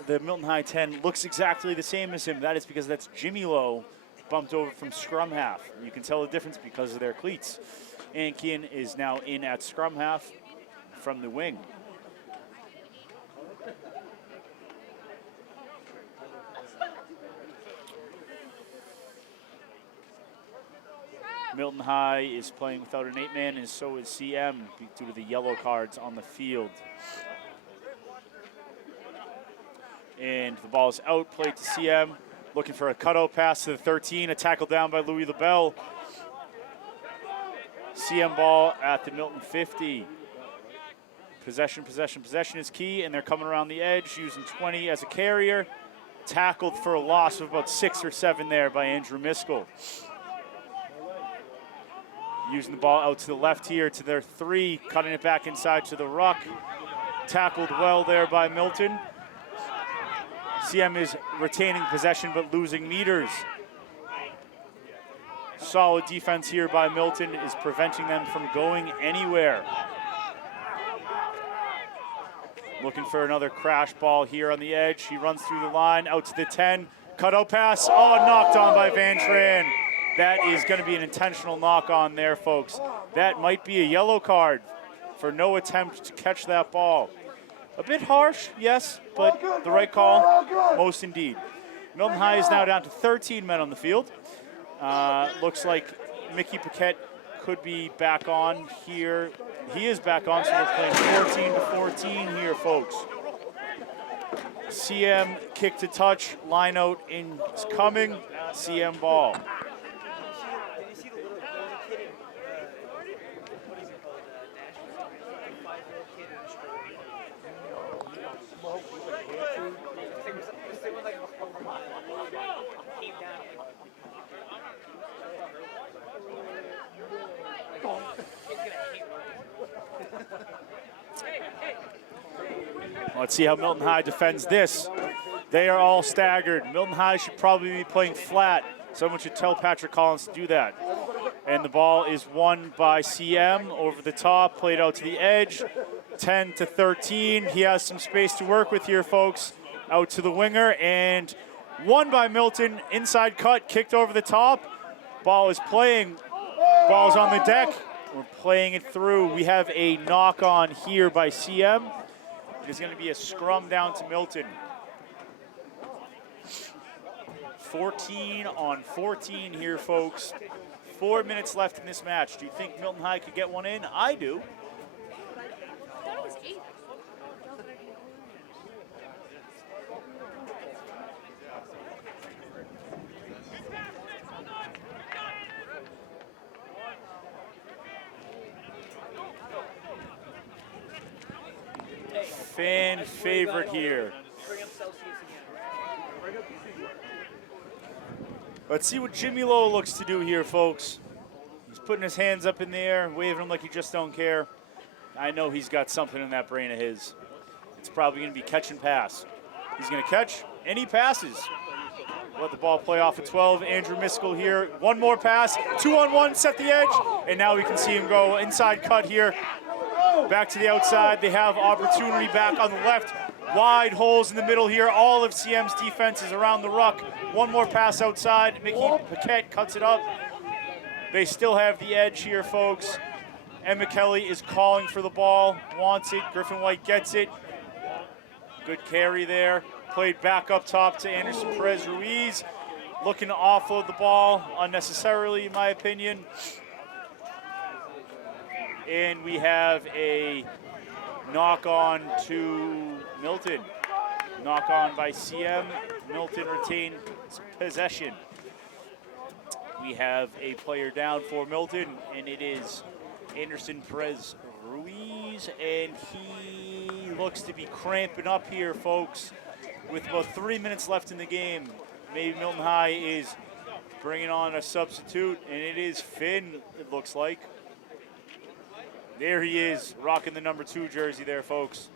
the Milton High 10 looks exactly the same as him. That is because that's Jimmy Lowe bumped over from scrum half. You can tell the difference because of their cleats. Ankian is now in at scrum half from the wing. Milton High is playing without an 8-man, and so is CM due to the yellow cards on the field. And the ball is out, played to CM, looking for a cutout pass to the 13, a tackle down by Louis LaBelle. CM ball at the Milton 50. Possession is key, and they're coming around the edge, using 20 as a carrier. Tackled for a loss of about 6 or 7 there by Andrew Miskell. Using the ball out to the left here to their 3, cutting it back inside to the ruck. Tackled well there by Milton. CM is retaining possession but losing meters. Solid defense here by Milton is preventing them from going anywhere. Looking for another crash ball here on the edge. He runs through the line, out to the 10. Cutout pass, knocked on by Van Tran. That is going to be an intentional knock-on there, folks. That might be a yellow card for no attempt to catch that ball. A bit harsh, yes, but the right call, most indeed. Milton High is now down to 13 men on the field. Looks like Mickey Paquette could be back on here. He is back on, so we're playing 14 to 14 here, folks. CM kick to touch, line out is coming. CM ball. Let's see how Milton High defends this. They are all staggered. Milton High should probably be playing flat. Someone should tell Patrick Collins to do that. And the ball is won by CM over the top, played out to the edge. 10 to 13. He has some space to work with here, folks. Out to the winger, and won by Milton. Inside cut, kicked over the top. Ball is playing. Ball's on the deck. We're playing it through. We have a knock on here by CM. It is going to be a scrum down to Milton. 14 on 14 here, folks. 4 minutes left in this match. Do you think Milton High could get one in? I do. That was 8. Fan favorite here. Let's see what Jimmy Lowe looks to do here, folks. He's putting his hands up in the air, waving them like he just don't care. I know he's got something in that brain of his. It's probably going to be catch and pass. He's going to catch, and he passes. Let the ball play off at 12. Andrew Miskell here. One more pass. 2-on-1, set the edge. And now we can see him go inside cut here. Back to the outside. They have opportunity back on the left. Wide holes in the middle here. All of CM's defense is around the ruck. One more pass outside. Mickey Paquette cuts it up. They still have the edge here, folks. Emma Kelly is calling for the ball. Wants it. Griffin White gets it. Good carry there. Played back up top to Anderson Perez Ruiz. Looking to offload the ball unnecessarily, in my opinion. And we have a knock on to Milton. Knock on by CM. Milton retains possession. We have a player down for Milton, and it is Anderson Perez Ruiz, and he looks to be cramping up here, folks. With about 3 minutes left in the game, maybe Milton High is bringing on a substitute, and it is Finn, it looks like. There he is, rocking the number 2 jersey there, folks.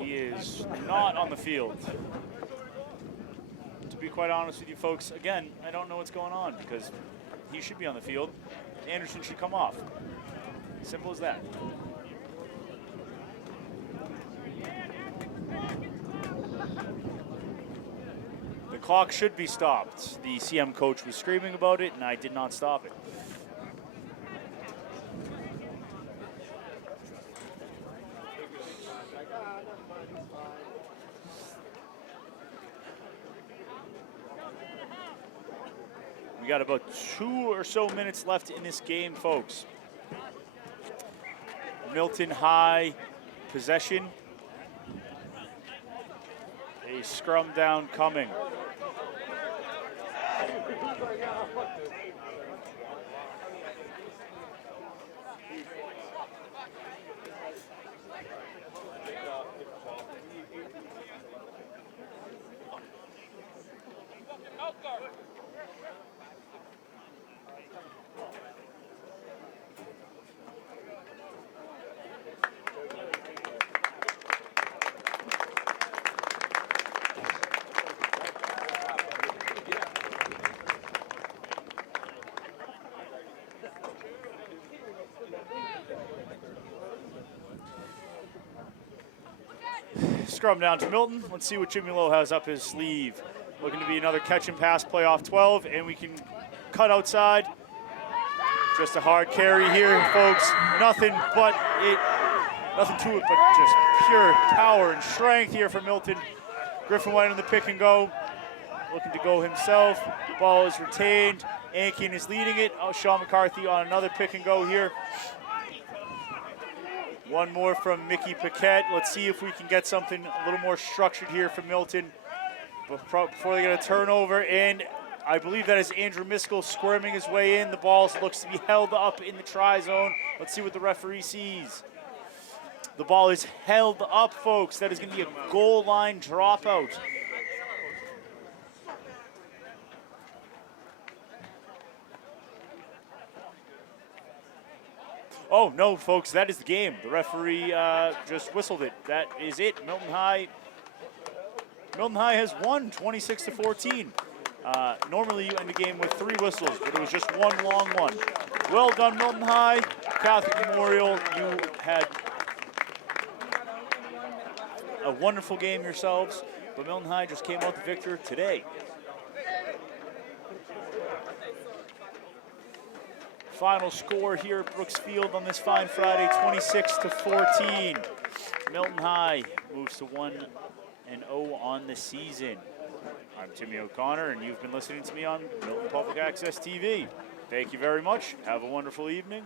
He is not on the field. To be quite honest with you folks, again, I don't know what's going on because he should be on the field. Anderson should come off. Simple as that. The clock should be stopped. The CM coach was screaming about it, and I did not stop it. We got about 2 or so minutes left in this game, folks. Milton High possession. A scrum down coming. Scrum down to Milton. Let's see what Jimmy Lowe has up his sleeve. Looking to be another catch and pass play off 12, and we can cut outside. Just a hard carry here, folks. Nothing to it but just pure power and strength here for Milton. Griffin White on the pick and go. Looking to go himself. Ball is retained. Ankin is leading it. Oh, Sean McCarthy on another pick and go here. One more from Mickey Paquette. Let's see if we can get something a little more structured here from Milton before they get a turnover. And I believe that is Andrew Miskell squirming his way in. The ball looks to be held up in the try zone. Let's see what the referee sees. The ball is held up, folks. That is going to be a goal line dropout. Oh, no, folks, that is the game. The referee just whistled it. That is it. Milton High has won 26-14. Normally you end the game with 3 whistles, but it was just one long one. Well done, Milton High. Catholic Memorial, you had a wonderful game yourselves, but Milton High just came out the victor today. Final score here at Brooks Field on this fine Friday, 26-14. Milton High moves to 1-0 on the season. I'm Timmy O'Connor, and you've been listening to me on Milton Public Access TV. Thank you very much. Have a wonderful evening.